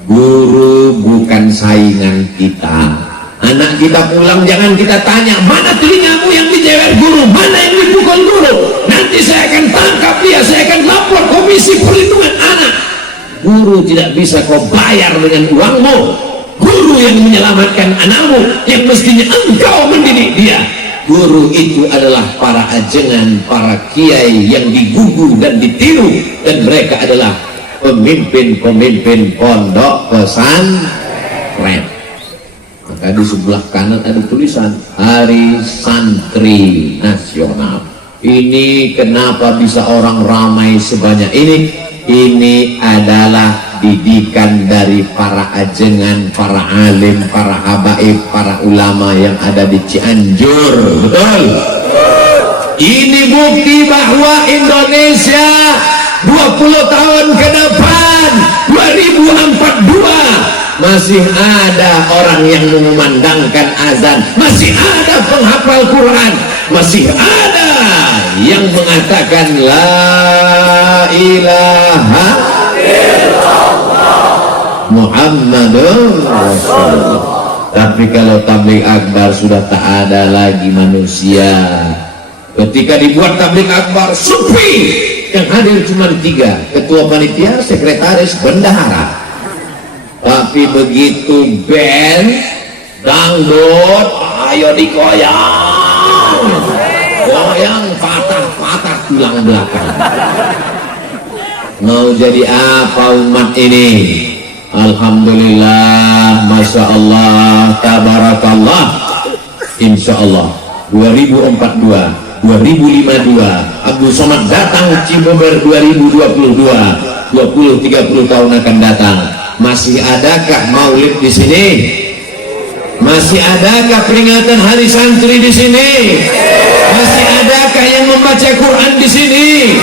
Guru bukan saingan kita. Anak kita pulang jangan kita tanya, mana telingamu yang dijewer guru, mana yang dipukul guru, nanti saya akan tangkap dia, saya akan lapor Komisi Perlindungan Anak. Guru tidak bisa kau bayar dengan uangmu. Guru yang menyelamatkan anakmu, yang mestinya engkau mendidik dia. Guru itu adalah para ajengan, para kiai yang digugu dan ditiru, dan mereka adalah pemimpin-pemimpin pondok pesantren. Maka di sebelah kanan ada tulisan Hari Santri Nasional. Ini kenapa bisa orang ramai sebanyak ini? Ini adalah didikan dari para ajengan, para alim, para habaib, para ulama yang ada di Cianjur. Betul? Ini bukti bahwa Indonesia 20 tahun ke depan, 2042, masih ada orang yang mengumandangkan azan, masih ada penghafal Quran, masih ada yang mengatakan la ilaha illallah Muhammadur Rasulullah. Tapi kalau tabligh akbar sudah tak ada lagi manusia. Ketika dibuat tabligh akbar, sepi, yang hadir cuma 3, ketua panitia, sekretaris, bendahara. Tapi begitu band dangdut, ayo dikoyang, goyang patah-patah tulang belakang. Mau jadi apa umat ini? Alhamdulillah, Masya Allah, Tabarakallah. Insya Allah 2042, 2052 Abdul Somad datang Cibeber 2022, 20-30 tahun akan datang. Masih adakah maulid di sini? Masih adakah peringatan hari santri di sini? Masih adakah yang membaca Quran di sini?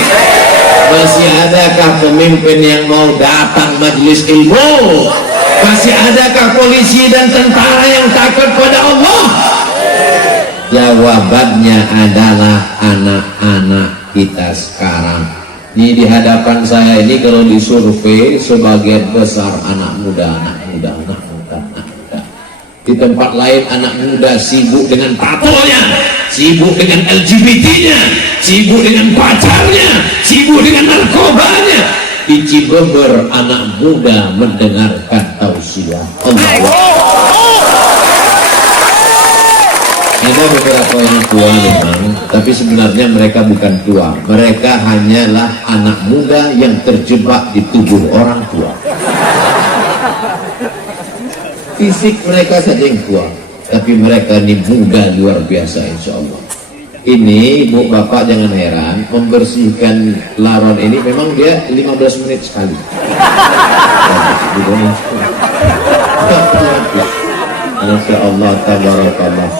Masih adakah pemimpin yang mau datang majelis ilmu? Masih adakah polisi dan tentara yang takut pada Allah? Jawabannya adalah anak-anak kita sekarang. Ini di hadapan saya ini kalau disurvei sebagian besar anak muda. Di tempat lain anak muda sibuk dengan tatonya, sibuk dengan LGBT-nya, sibuk dengan pacarnya, sibuk dengan narkobanya. Di Cibeber anak muda mendengarkan tausiah Allah. Ada beberapa yang tua memang, tapi sebenarnya mereka bukan tua. Mereka hanyalah anak muda yang terjebak di tubuh orang tua. Fisik mereka saja yang tua, tapi mereka ini muda luar biasa insya Allah. Ini ibu bapak jangan heran, membersihkan laron ini memang dia 15 menit sekali. Masya Allah, tabarakallah.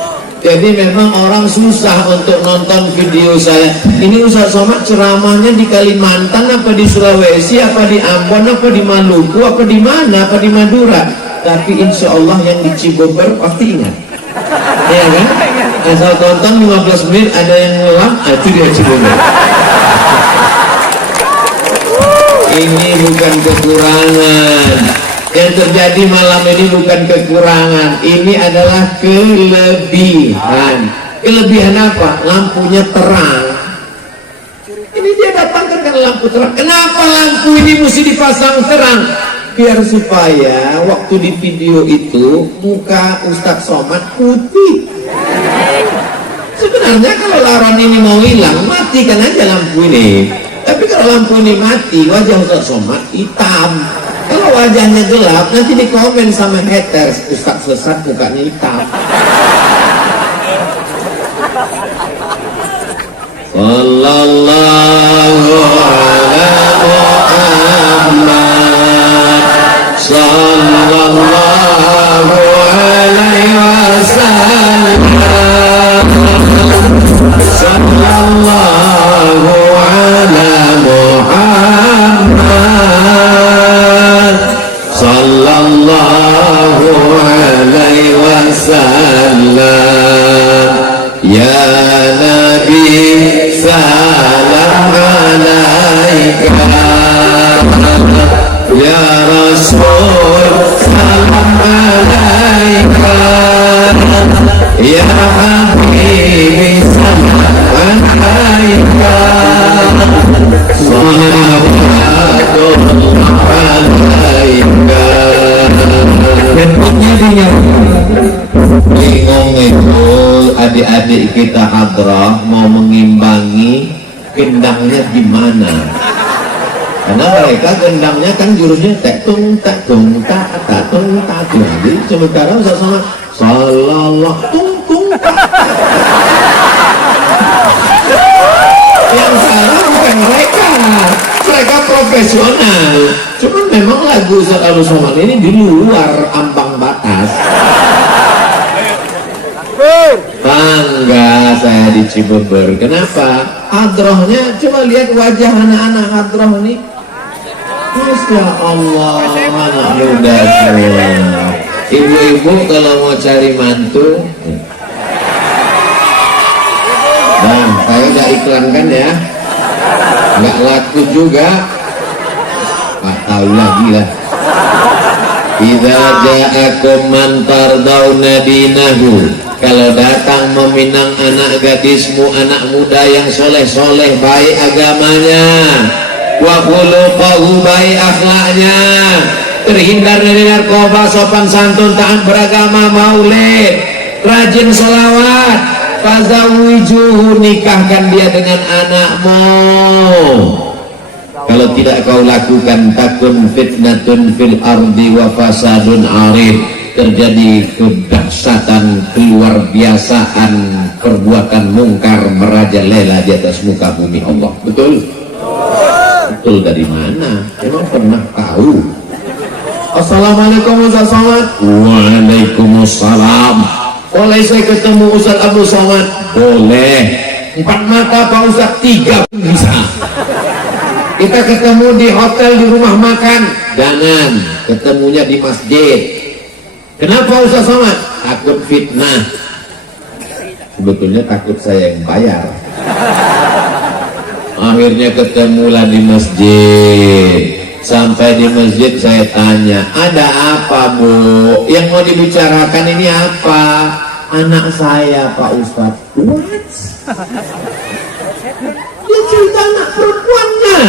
Jadi memang orang susah untuk nonton video saya. Ini Ustaz Somad ceramahnya di Kalimantan apa di Sulawesi apa di Ambon apa di Maluku apa di mana apa di Madura. Tapi insya Allah yang di Cibeber pasti ingat, ya kan? Asal tonton 15 menit ada yang ngulang, itu dia Cibeber. Ini bukan kekurangan. Yang terjadi malam ini bukan kekurangan, ini adalah kelebihan. Kelebihan apa? Lampunya terang. Ini dia datangkan karena lampu terang. Kenapa lampu ini mesti dipasang terang? Biar supaya waktu di video itu muka Ustadz Somad putih. Sebenarnya kalau laron ini mau hilang, matikan aja lampu ini. Tapi kalau lampu ini mati, wajah Ustadz Somad hitam. Kalau wajahnya gelap, nanti dikomen sama haters, Ustadz sesat mukanya hitam. Sallallahu ala Muhammad, sallallahu alaihi wasallam, sallallahu ala Muhammad, sallallahu alaihi wasallam. Ya Nabi salam alaika, ya Rasul salam alaika, ya Habibi salam alaika, salawatullah alaika. Bentuknya bingung itu adik-adik kita hadrah mau mengimbangi gendangnya di mana? Karena mereka gendangnya kan jurusnya tak tung tak tung tak tak tung tak. Jadi sementara sama salallah tung tung tak. Yang salah bukan mereka, mereka profesional. Cuman memang lagu Ustaz Abdul Somad ini di luar ambang batas. Bangga saya di Cibeber. Kenapa? Hadrohnya, coba lihat wajah anak-anak hadroh ini. Masya Allah, anak muda semua. Ibu-ibu kalau mau cari mantu, nah, saya udah iklankan ya, nggak laku juga, nggak tahu lagi lah. Idza ja'akum man tardawna dinahu, kalau datang meminang anak gadismu, anak muda yang soleh-soleh, baik agamanya, wa khuluquhu, baik akhlaknya, terhindar dari narkoba, sopan santun, taat beragama, maulid, rajin sholawat, fazawijuhu, nikahkan dia dengan anakmu. Kalau tidak kau lakukan, takun fitnatun fil ardi wa fasadun arid, terjadi kedahsyatan, keluar biasaan, perbuatan mungkar merajalela di atas muka bumi Allah. Betul? Betul dari mana? Emang pernah tahu? Assalamualaikum Ustaz Somad. Waalaikumsalam. Boleh saya ketemu Ustaz Abdul Somad? Boleh. 4 mata Pak Ustaz, 3 pun bisa. Kita ketemu di hotel, di rumah makan, jangan, ketemunya di masjid. Kenapa Ustaz Somad? Takut fitnah. Sebetulnya takut saya yang bayar. Akhirnya ketemulah di masjid. Sampai di masjid saya tanya, ada apa Bu? Yang mau dibicarakan ini apa? Anak saya Pak Ustaz. What? Dia cerita anak perempuannya.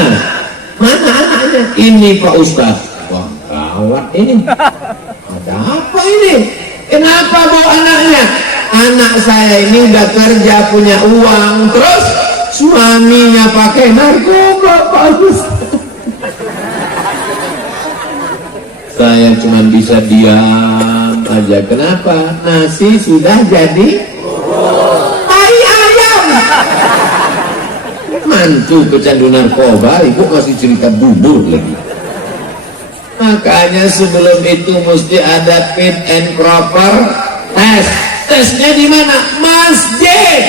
Mana anaknya? Ini Pak Ustaz. Wah gawat ini. Ada apa ini? Kenapa bawa anaknya? Anak saya ini udah kerja, punya uang, terus suaminya pakai narkoba Pak Ustaz. Saya cuma bisa diam aja. Kenapa? Nasi sudah jadi tai ayam. Mantu kecandu narkoba, ibu masih cerita bubur lagi. Makanya sebelum itu mesti ada fit and proper test. Tesnya di mana? Masjid.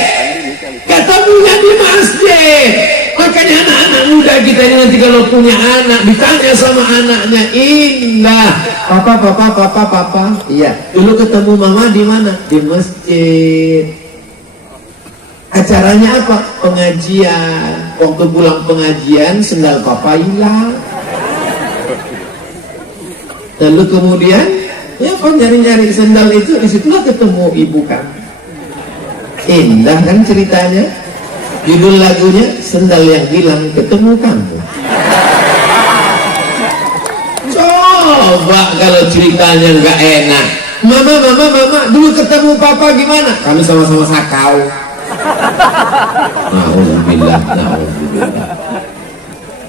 Ketemunya di masjid. Makanya anak-anak muda kita ini nanti kalau punya anak ditanya sama anaknya, indah. Papa. Iya. Dulu ketemu mama di mana? Di masjid. Acaranya apa? Pengajian. Waktu pulang pengajian sendal papa hilang. Lalu kemudian ya kok nyari-nyari sendal itu, disitulah ketemu ibu kan. Indah kan ceritanya. Judul lagunya sendal yang hilang ketemu kamu. Coba kalau ceritanya nggak enak. Mama, dulu ketemu papa gimana? Kami sama-sama sakau. Nauzubillah.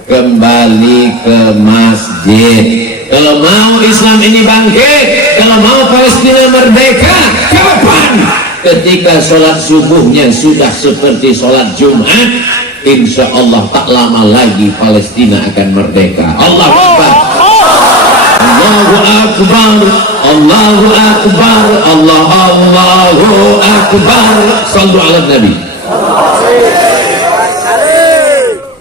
Kembali ke masjid. Kalau mau Islam ini bangkit, kalau mau Palestina merdeka, kapan? Ketika sholat subuhnya sudah seperti sholat Jumat, insya Allah tak lama lagi Palestina akan merdeka. Allahu Akbar, Allahu Akbar, Allahu Akbar, Allahu Akbar. Sallu ala Nabi.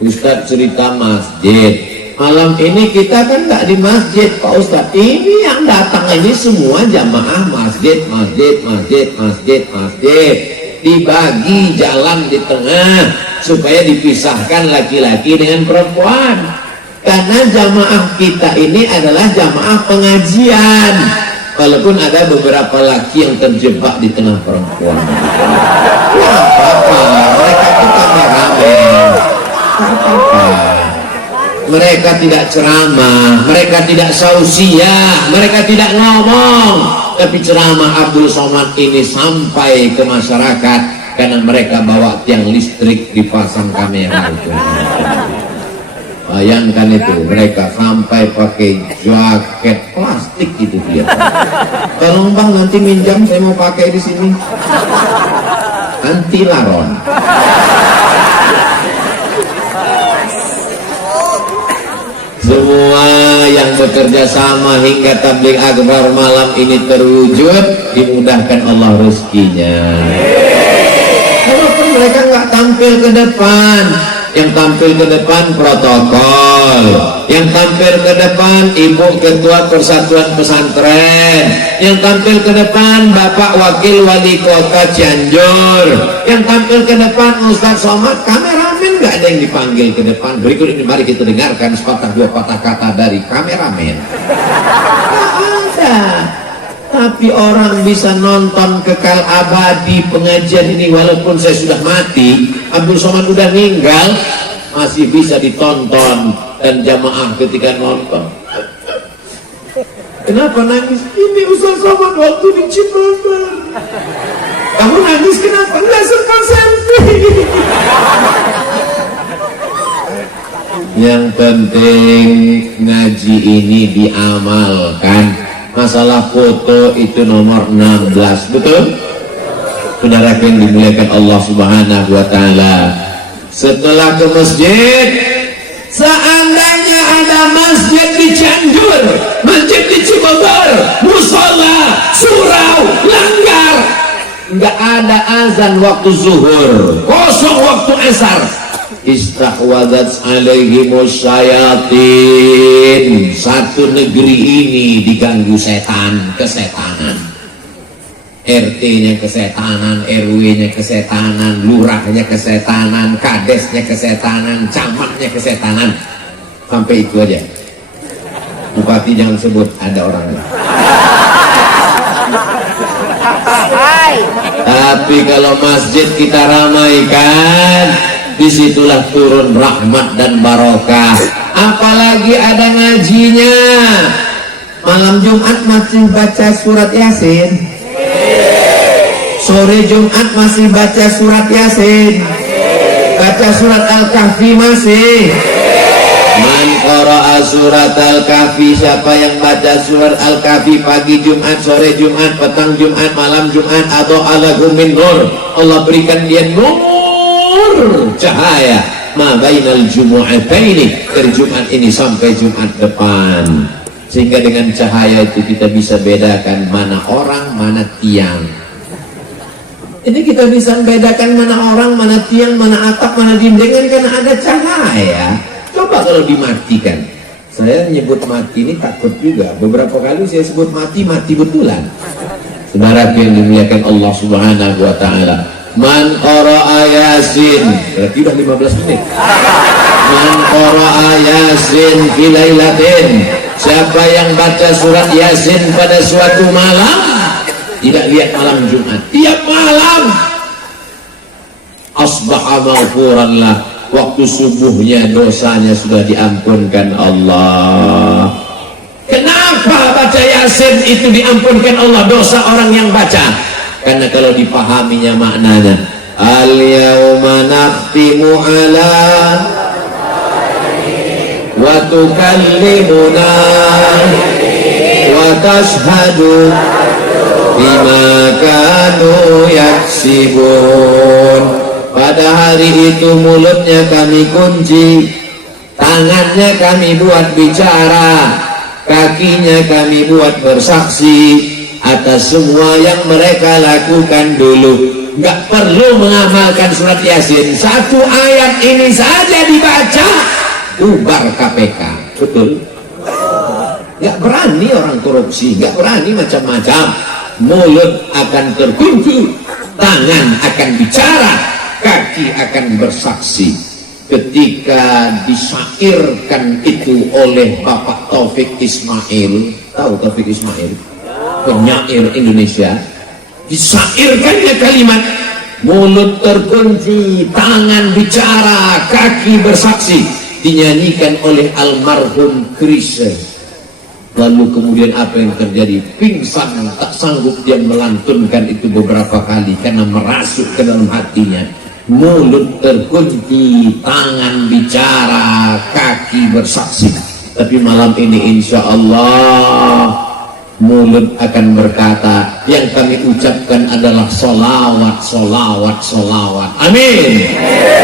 Ustaz cerita masjid. Malam ini kita kan nggak di masjid Pak Ustaz. Ini yang datang ini semua jamaah masjid. Dibagi jalan di tengah supaya dipisahkan laki-laki dengan perempuan. Karena jamaah kita ini adalah jamaah pengajian. Walaupun ada beberapa laki yang terjebak di tengah perempuan. Wah, apa? Mereka kita meramen. Apa? Mereka tidak ceramah, mereka tidak sausiah, mereka tidak ngomong, tapi ceramah Abdul Somad ini sampai ke masyarakat karena mereka bawa tiang listrik dipasang kamera itu. Bayangkan itu, mereka sampai pakai jaket plastik itu dia. Tolong bang nanti minjam, saya mau pakai di sini. Anti laron. Semua yang bekerja sama hingga tabligh akbar malam ini terwujud, dimudahkan Allah rezekinya. Walaupun mereka nggak tampil ke depan, yang tampil ke depan protokol, yang tampil ke depan ibu ketua persatuan pesantren, yang tampil ke depan bapak wakil wali kota Cianjur, yang tampil ke depan Ustaz Somad. Kameramen nggak ada yang dipanggil ke depan. Berikut ini mari kita dengarkan sepatah dua patah kata dari kameramen. Tapi orang bisa nonton kekal abadi pengajian ini walaupun saya sudah mati, Abdul Somad udah meninggal, masih bisa ditonton dan jamaah ketika nonton. Kenapa nangis? Ini Ustaz Somad waktu di Ciputat. Kamu nangis kenapa? Enggak sempat selfie. Yang penting ngaji ini diamalkan. Masalah foto itu nomor 16, betul? Saudara yang dimuliakan Allah Subhanahu wa taala. Setelah ke masjid, seandainya ada masjid di Cianjur, masjid di Cibubur, musola, surau, langgar, nggak ada azan waktu zuhur, kosong waktu asar, istahwadat alaihimus syayatin. Satu negeri ini diganggu setan, kesetanan. RT-nya kesetanan, RW-nya kesetanan, lurahnya kesetanan, kadesnya kesetanan, camatnya kesetanan. Sampai itu aja. Bupati jangan sebut, ada orangnya. Tapi kalau masjid kita ramaikan, disitulah turun rahmat dan barokah. Apalagi ada ngajinya. Malam Jumat masih baca surat Yasin, sore Jumat masih baca surat Yasin, baca surat Al-Kahfi masih. Man qara'a surat Al-Kahfi, siapa yang baca surat Al-Kahfi pagi Jumat, sore Jumat, petang Jumat, malam Jumat, atau alahu min nur, Allah berikan dia nur, cahaya ma bainal jumu'ataini, dari Jumat ini sampai Jumat depan. Sehingga dengan cahaya itu kita bisa bedakan mana orang, mana tiang. Ini kita bisa bedakan mana orang, mana tiang, mana atap, mana dinding karena ada cahaya. Coba kalau dimatikan. Saya nyebut mati ini takut juga. Beberapa kali saya sebut mati, mati betulan. Saudara yang dimuliakan Allah Subhanahu wa taala. Man qara'a Yasin, berarti udah 15 menit. Man qara'a Yasin fi lailatin, siapa yang baca surat Yasin pada suatu malam, tidak lihat malam Jumat, tiap malam, asbaha maghfuran lah, waktu subuhnya dosanya sudah diampunkan Allah. Kenapa baca Yasin itu diampunkan Allah dosa orang yang baca? Karena kalau dipahaminya maknanya, al-yawma nakhtimu ala wa tukallimuna wa tashhadu bima kanu yaksibun. Pada hari itu mulutnya kami kunci, tangannya kami buat bicara, kakinya kami buat bersaksi atas semua yang mereka lakukan dulu. Nggak perlu mengamalkan surat Yasin, satu ayat ini saja dibaca, bubar KPK. Betul? Nggak berani orang korupsi, nggak berani macam-macam. Mulut akan terkunci, tangan akan bicara, kaki akan bersaksi. Ketika disairkan itu oleh Bapak Taufik Ismail, tahu Taufik Ismail? Penyair Indonesia, disairkannya kalimat mulut terkunci, tangan bicara, kaki bersaksi, dinyanyikan oleh almarhum Krisye. Lalu kemudian apa yang terjadi? Pingsan, tak sanggup dia melantunkan itu beberapa kali karena merasuk ke dalam hatinya. Mulut terkunci, tangan bicara, kaki bersaksi. Tapi malam ini insya Allah mulut akan berkata, yang kami ucapkan adalah solawat, solawat, solawat. Amin.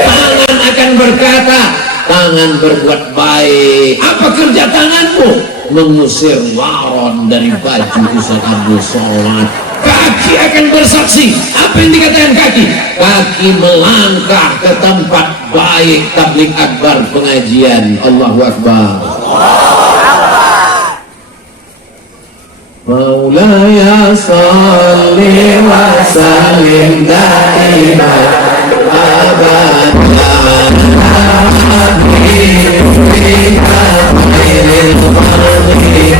Tangan akan berkata, tangan berbuat baik. Apa kerja tanganmu? Mengusir waron dari baju Ustaz Abdul Somad. Kaki akan bersaksi. Apa yang dikatakan kaki? Kaki melangkah ke tempat baik, tabligh akbar, pengajian. Allahu Akbar. Maulaya salli wa sallim daiman abadan ala habibika khairil khalqi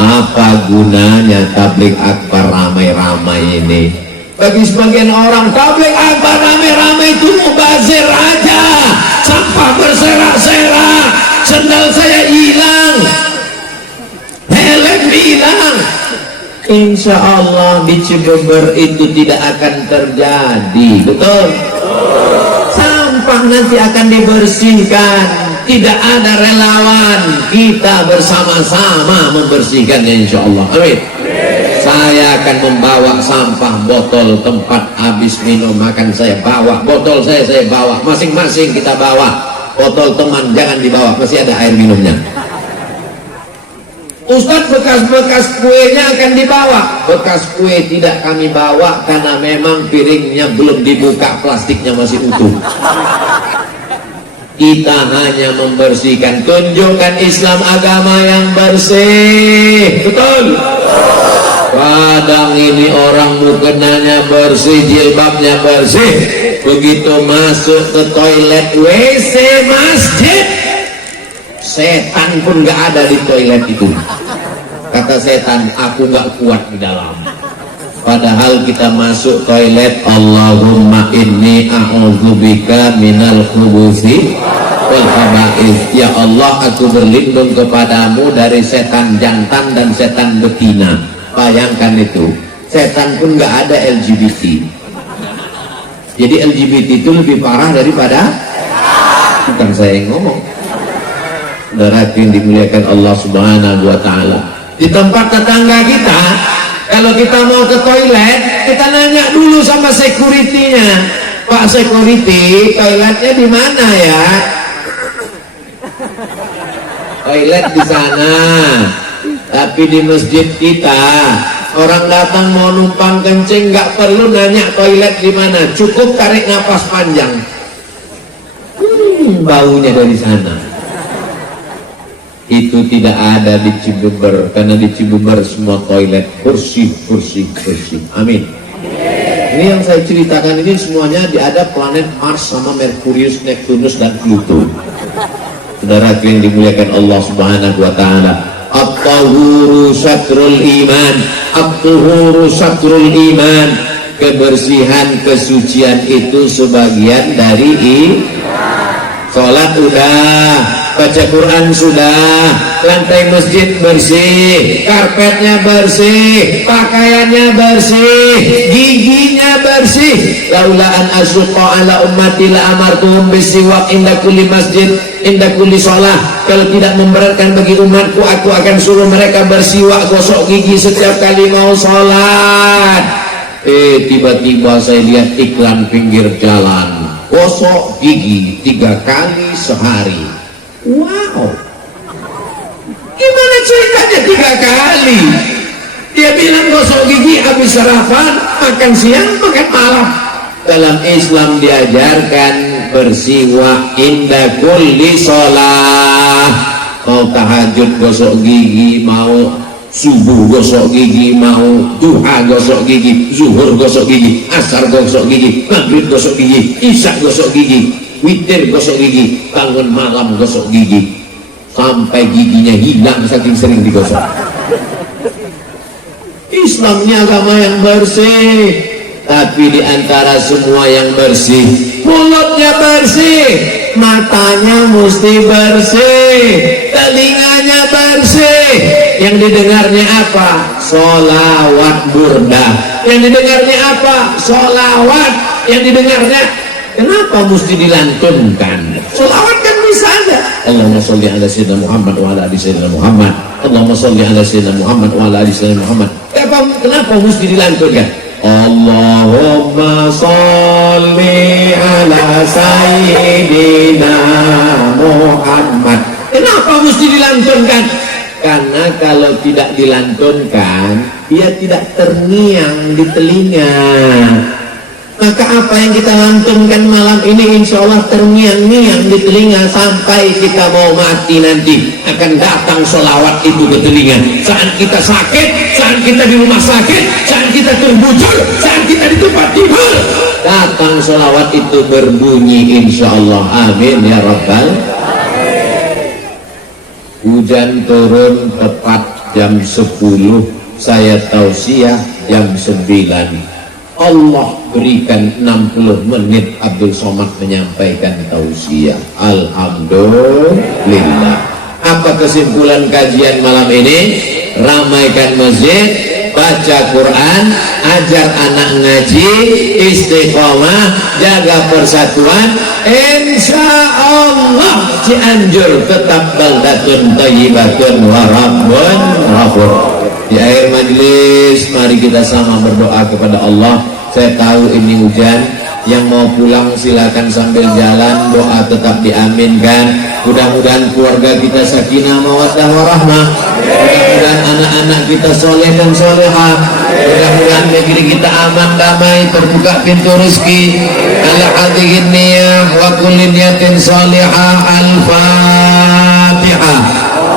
Apa gunanya tabligh akbar ramai-ramai ini? Bagi sebagian orang tabligh akbar ramai-ramai itu mubazir aja, sampah berserak-serak, sendal saya hilang, helm hilang. Insya Allah di Cibeber itu tidak akan terjadi, betul? Sampah nanti akan dibersihkan, tidak ada relawan, kita bersama-sama membersihkannya insya Allah. Amin. Saya akan membawa sampah, botol tempat habis minum makan saya bawa, botol saya bawa, masing-masing kita bawa. Botol teman jangan dibawa, masih ada air minumnya. Ustadz, bekas-bekas kuenya akan dibawa. Bekas kue tidak kami bawa karena memang piringnya belum dibuka, plastiknya masih utuh. Kita hanya membersihkan, tunjukkan Islam agama yang bersih, betul? Kadang ini orang mukenanya bersih, jilbabnya bersih, begitu masuk ke toilet WC masjid, setan pun gak ada di toilet itu. Kata setan, aku gak kuat di dalam. Padahal kita masuk toilet, Allahumma inni a'udzubika minal khubuthi wal khaba'ith. Ya Allah, aku berlindung kepadamu dari setan jantan dan setan betina. Bayangkan itu, setan pun gak ada LGBT. Jadi LGBT itu lebih parah daripada, bukan saya yang ngomong. Saudara yang dimuliakan Allah Subhanahu wa Ta'ala, di tempat tetangga kita, kalau kita mau ke toilet, kita nanya dulu sama security-nya, Pak security, toiletnya di mana ya? Toilet di sana. Tapi di masjid kita, orang datang mau numpang kencing nggak perlu nanya toilet di mana, cukup tarik napas panjang. Baunya dari sana. Itu tidak ada di Cibeber, karena di Cibeber semua toilet bersih. Amin. Ini yang saya ceritakan ini semuanya ada planet Mars sama Merkurius, Neptunus dan Pluto. Saudara yang dimuliakan Allah Subhanahu wa Ta'ala, at-tahuru syatrul iman, at-tuhuru syatrul iman. Kebersihan, kesucian itu sebagian dari sholat udah, baca Quran sudah, lantai masjid bersih, karpetnya bersih, pakaiannya bersih, giginya bersih. Laula an asyqa ala ummati la amartuhum bisiwak inda kulli masjid inda kulli shalah. Kalau tidak memberatkan bagi umatku, aku akan suruh mereka bersiwak, gosok gigi setiap kali mau sholat. Tiba-tiba saya lihat iklan pinggir jalan, gosok gigi 3 kali sehari. Wow, gimana ceritanya 3 kali? Dia bilang gosok gigi habis sarapan, makan siang, makan malam. Dalam Islam diajarkan bersiwak inda kulli sholah. Mau tahajud gosok gigi, mau subuh gosok gigi, mau duha gosok gigi, zuhur gosok gigi, asar gosok gigi, maghrib gosok gigi, isya gosok gigi, witir gosok gigi, bangun malam gosok gigi, sampai giginya hilang saking sering digosok. Islamnya agama yang bersih, tapi diantara semua yang bersih, mulutnya bersih, matanya mesti bersih, telinganya bersih, yang didengarnya apa? Sholawat burdah. yang didengarnya apa? Sholawat. Yang didengarnya kenapa mesti dilantunkan? Sholawat kan bisa aja. Allahumma sholli ala sayyidina Muhammad wa ala ali sayyidina Muhammad. Allahumma sholli ala sayyidina Muhammad wa ala ali sayyidina Muhammad. Kenapa mesti dilantunkan? Allahumma sholli ala sayyidina Muhammad. Kenapa mesti dilantunkan? Karena kalau tidak dilantunkan, dia tidak terngiang di telinga. Maka apa yang kita lantunkan malam ini insya Allah terngiang-ngiang di telinga sampai kita mau mati nanti akan datang sholawat itu ke telinga. Saat kita sakit, saat kita di rumah sakit, saat kita terbujur, saat kita di tempat tidur, datang sholawat itu berbunyi insya Allah. Amin ya Rabbal. Hujan turun tepat jam 10, saya tausiah jam 9. Allah berikan 60 menit Abdul Somad menyampaikan tausiah. Alhamdulillah. Apa kesimpulan kajian malam ini? Ramaikan masjid, baca Quran, ajar anak ngaji, istiqomah, jaga persatuan. Insya Allah Cianjur tetap baldatun thayyibatun wa rabbun ghafur. Di akhir majelis mari kita sama berdoa kepada Allah. Saya tahu ini hujan, yang mau pulang silakan sambil jalan, doa tetap diaminkan. Mudah-mudahan keluarga kita sakinah mawaddah warahmah, mudah-mudahan anak-anak kita soleh dan solehah, mudah-mudahan negeri kita aman damai, terbuka pintu rezeki. Ala hadhihi niyah wa kulli niyatin salihah. Al-Fatihah.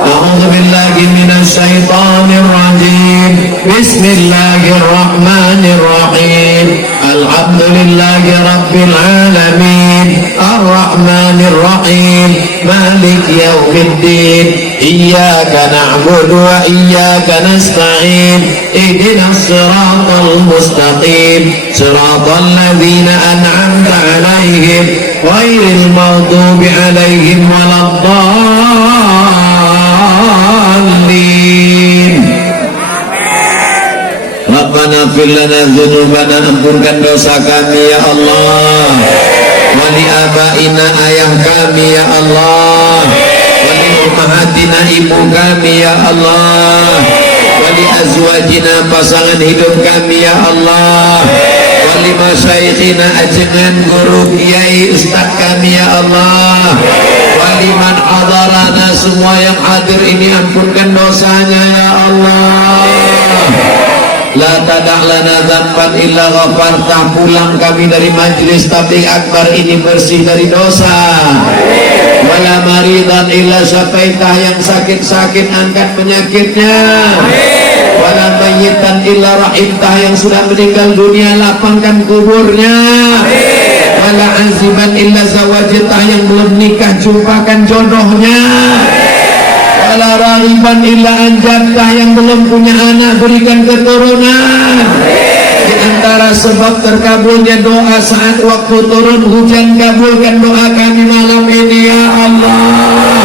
A'udzu billahi minasy syaithanir rajim. Bismillahirrahmanirrahim. Alhamdulillahi rabbil alamin. Arrahmanir rahim. Malik yaumiddin. Iyyaka na'budu wa iyyaka nasta'in. Ihdinas siratal mustaqim. Siratal ladzina an'amta 'alaihim ghairil maghdubi 'alaihim waladdallin. Rabbana fir lana dzunubana, ampunkan dosa kami ya Allah. Wali abaina, ayah kami ya Allah. Wali ummahatina, ibu kami ya Allah. Wali azwajina, pasangan hidup kami ya Allah. Wali masyaikhina, ajengan guru kiai ustaz kami ya Allah. Wali man hadarana, semua yang hadir ini ampunkan dosanya ya Allah. La tada' lana dzanban illa ghafartah. Pulang kami dari majlis tabligh akbar ini bersih dari dosa. Wala maridan illa syafaitah, yang sakit-sakit angkat penyakitnya. Wala mayyitan illa rahimtah, yang sudah meninggal dunia lapangkan kuburnya. Wala aziman illa zawajitah, yang belum nikah jumpakan jodohnya. Wala raghiban illa anjabtah, yang belum punya anak berikan keturunan. Di antara sebab terkabulnya doa saat waktu turun hujan, kabulkan doa kami malam ini ya Allah.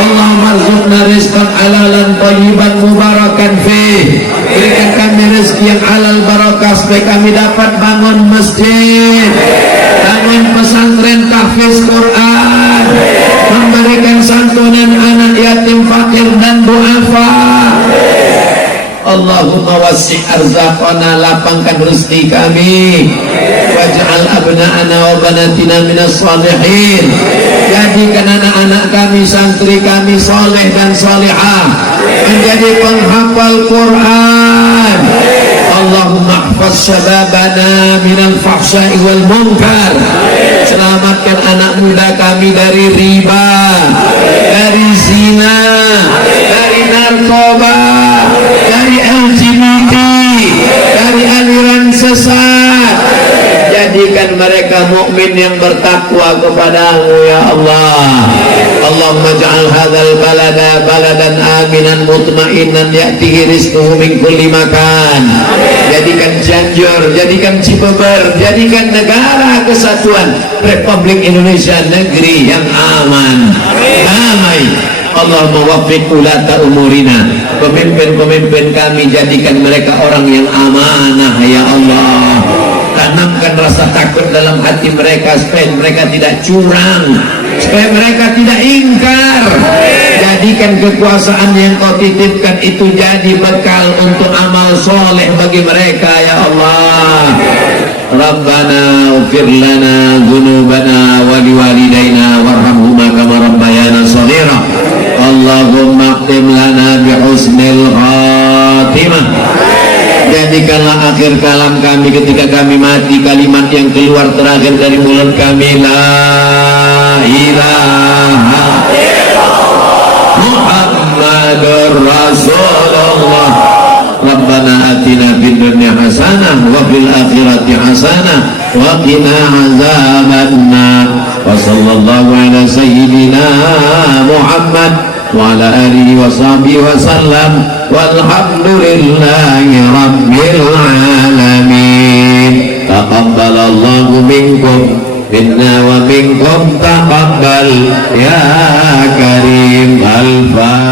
Allahumma rzuqna rizqan halalan thayyiban mubarakan fih. Berikan kami rezeki yang halal barakah supaya kami dapat bangun masjid, bangun pesantren tahfiz Quran, memberikan santunan anak yatim fakir dan duafa. Allahumma wasi' arzaqana, lapangkan rezeki kami. Waj'al abna'ana wa banatina minas salihin, jadikan anak-anak kami, santri kami saleh dan salihah, menjadi penghafal Quran. Allahumma ihfaz syababana minal fahsya'i wal munkar, selamatkan anak muda kami dari riba, dari zina, dari narkoba, dari LGBT, dari aliran sesat. Jadikan mereka mukmin yang bertakwa kepadamu ya Allah. Allahumma ja'al hadzal balada baladan aminan mutmainan ya'tihi rizquhu min kulli makan. Jadikan Cianjur, jadikan Cibeber, jadikan negara kesatuan Republik Indonesia negeri yang aman, damai. Allah mewaffiq ulata umurina, pemimpin-pemimpin kami jadikan mereka orang yang amanah ya Allah. Tanamkan rasa takut dalam hati mereka supaya mereka tidak curang, supaya mereka tidak ingkar. Jadikan kekuasaan yang kau titipkan itu jadi bekal untuk amal soleh bagi mereka ya Allah. Rabbana ighfir lana dzunubana wa liwalidayna warhamhuma kama rabbayana shaghira. Allahumma khtim lana bi husnil khatimah. Jadikanlah akhir kalam kami ketika kami mati kalimat yang keluar terakhir dari mulut kami, la ilaha Muhammadur Rasulullah. Rabbana atina fid dunya hasanah wa fil akhirati hasanah wa qina azabannar. Wa sallallahu ala sayyidina Muhammad wa ala alihi wa sahbihi wa sallam walhamdulillahi rabbil alamin. Taqabbalallahu minkum minna wa minkum taqabbal ya karim. Al-Fatihah.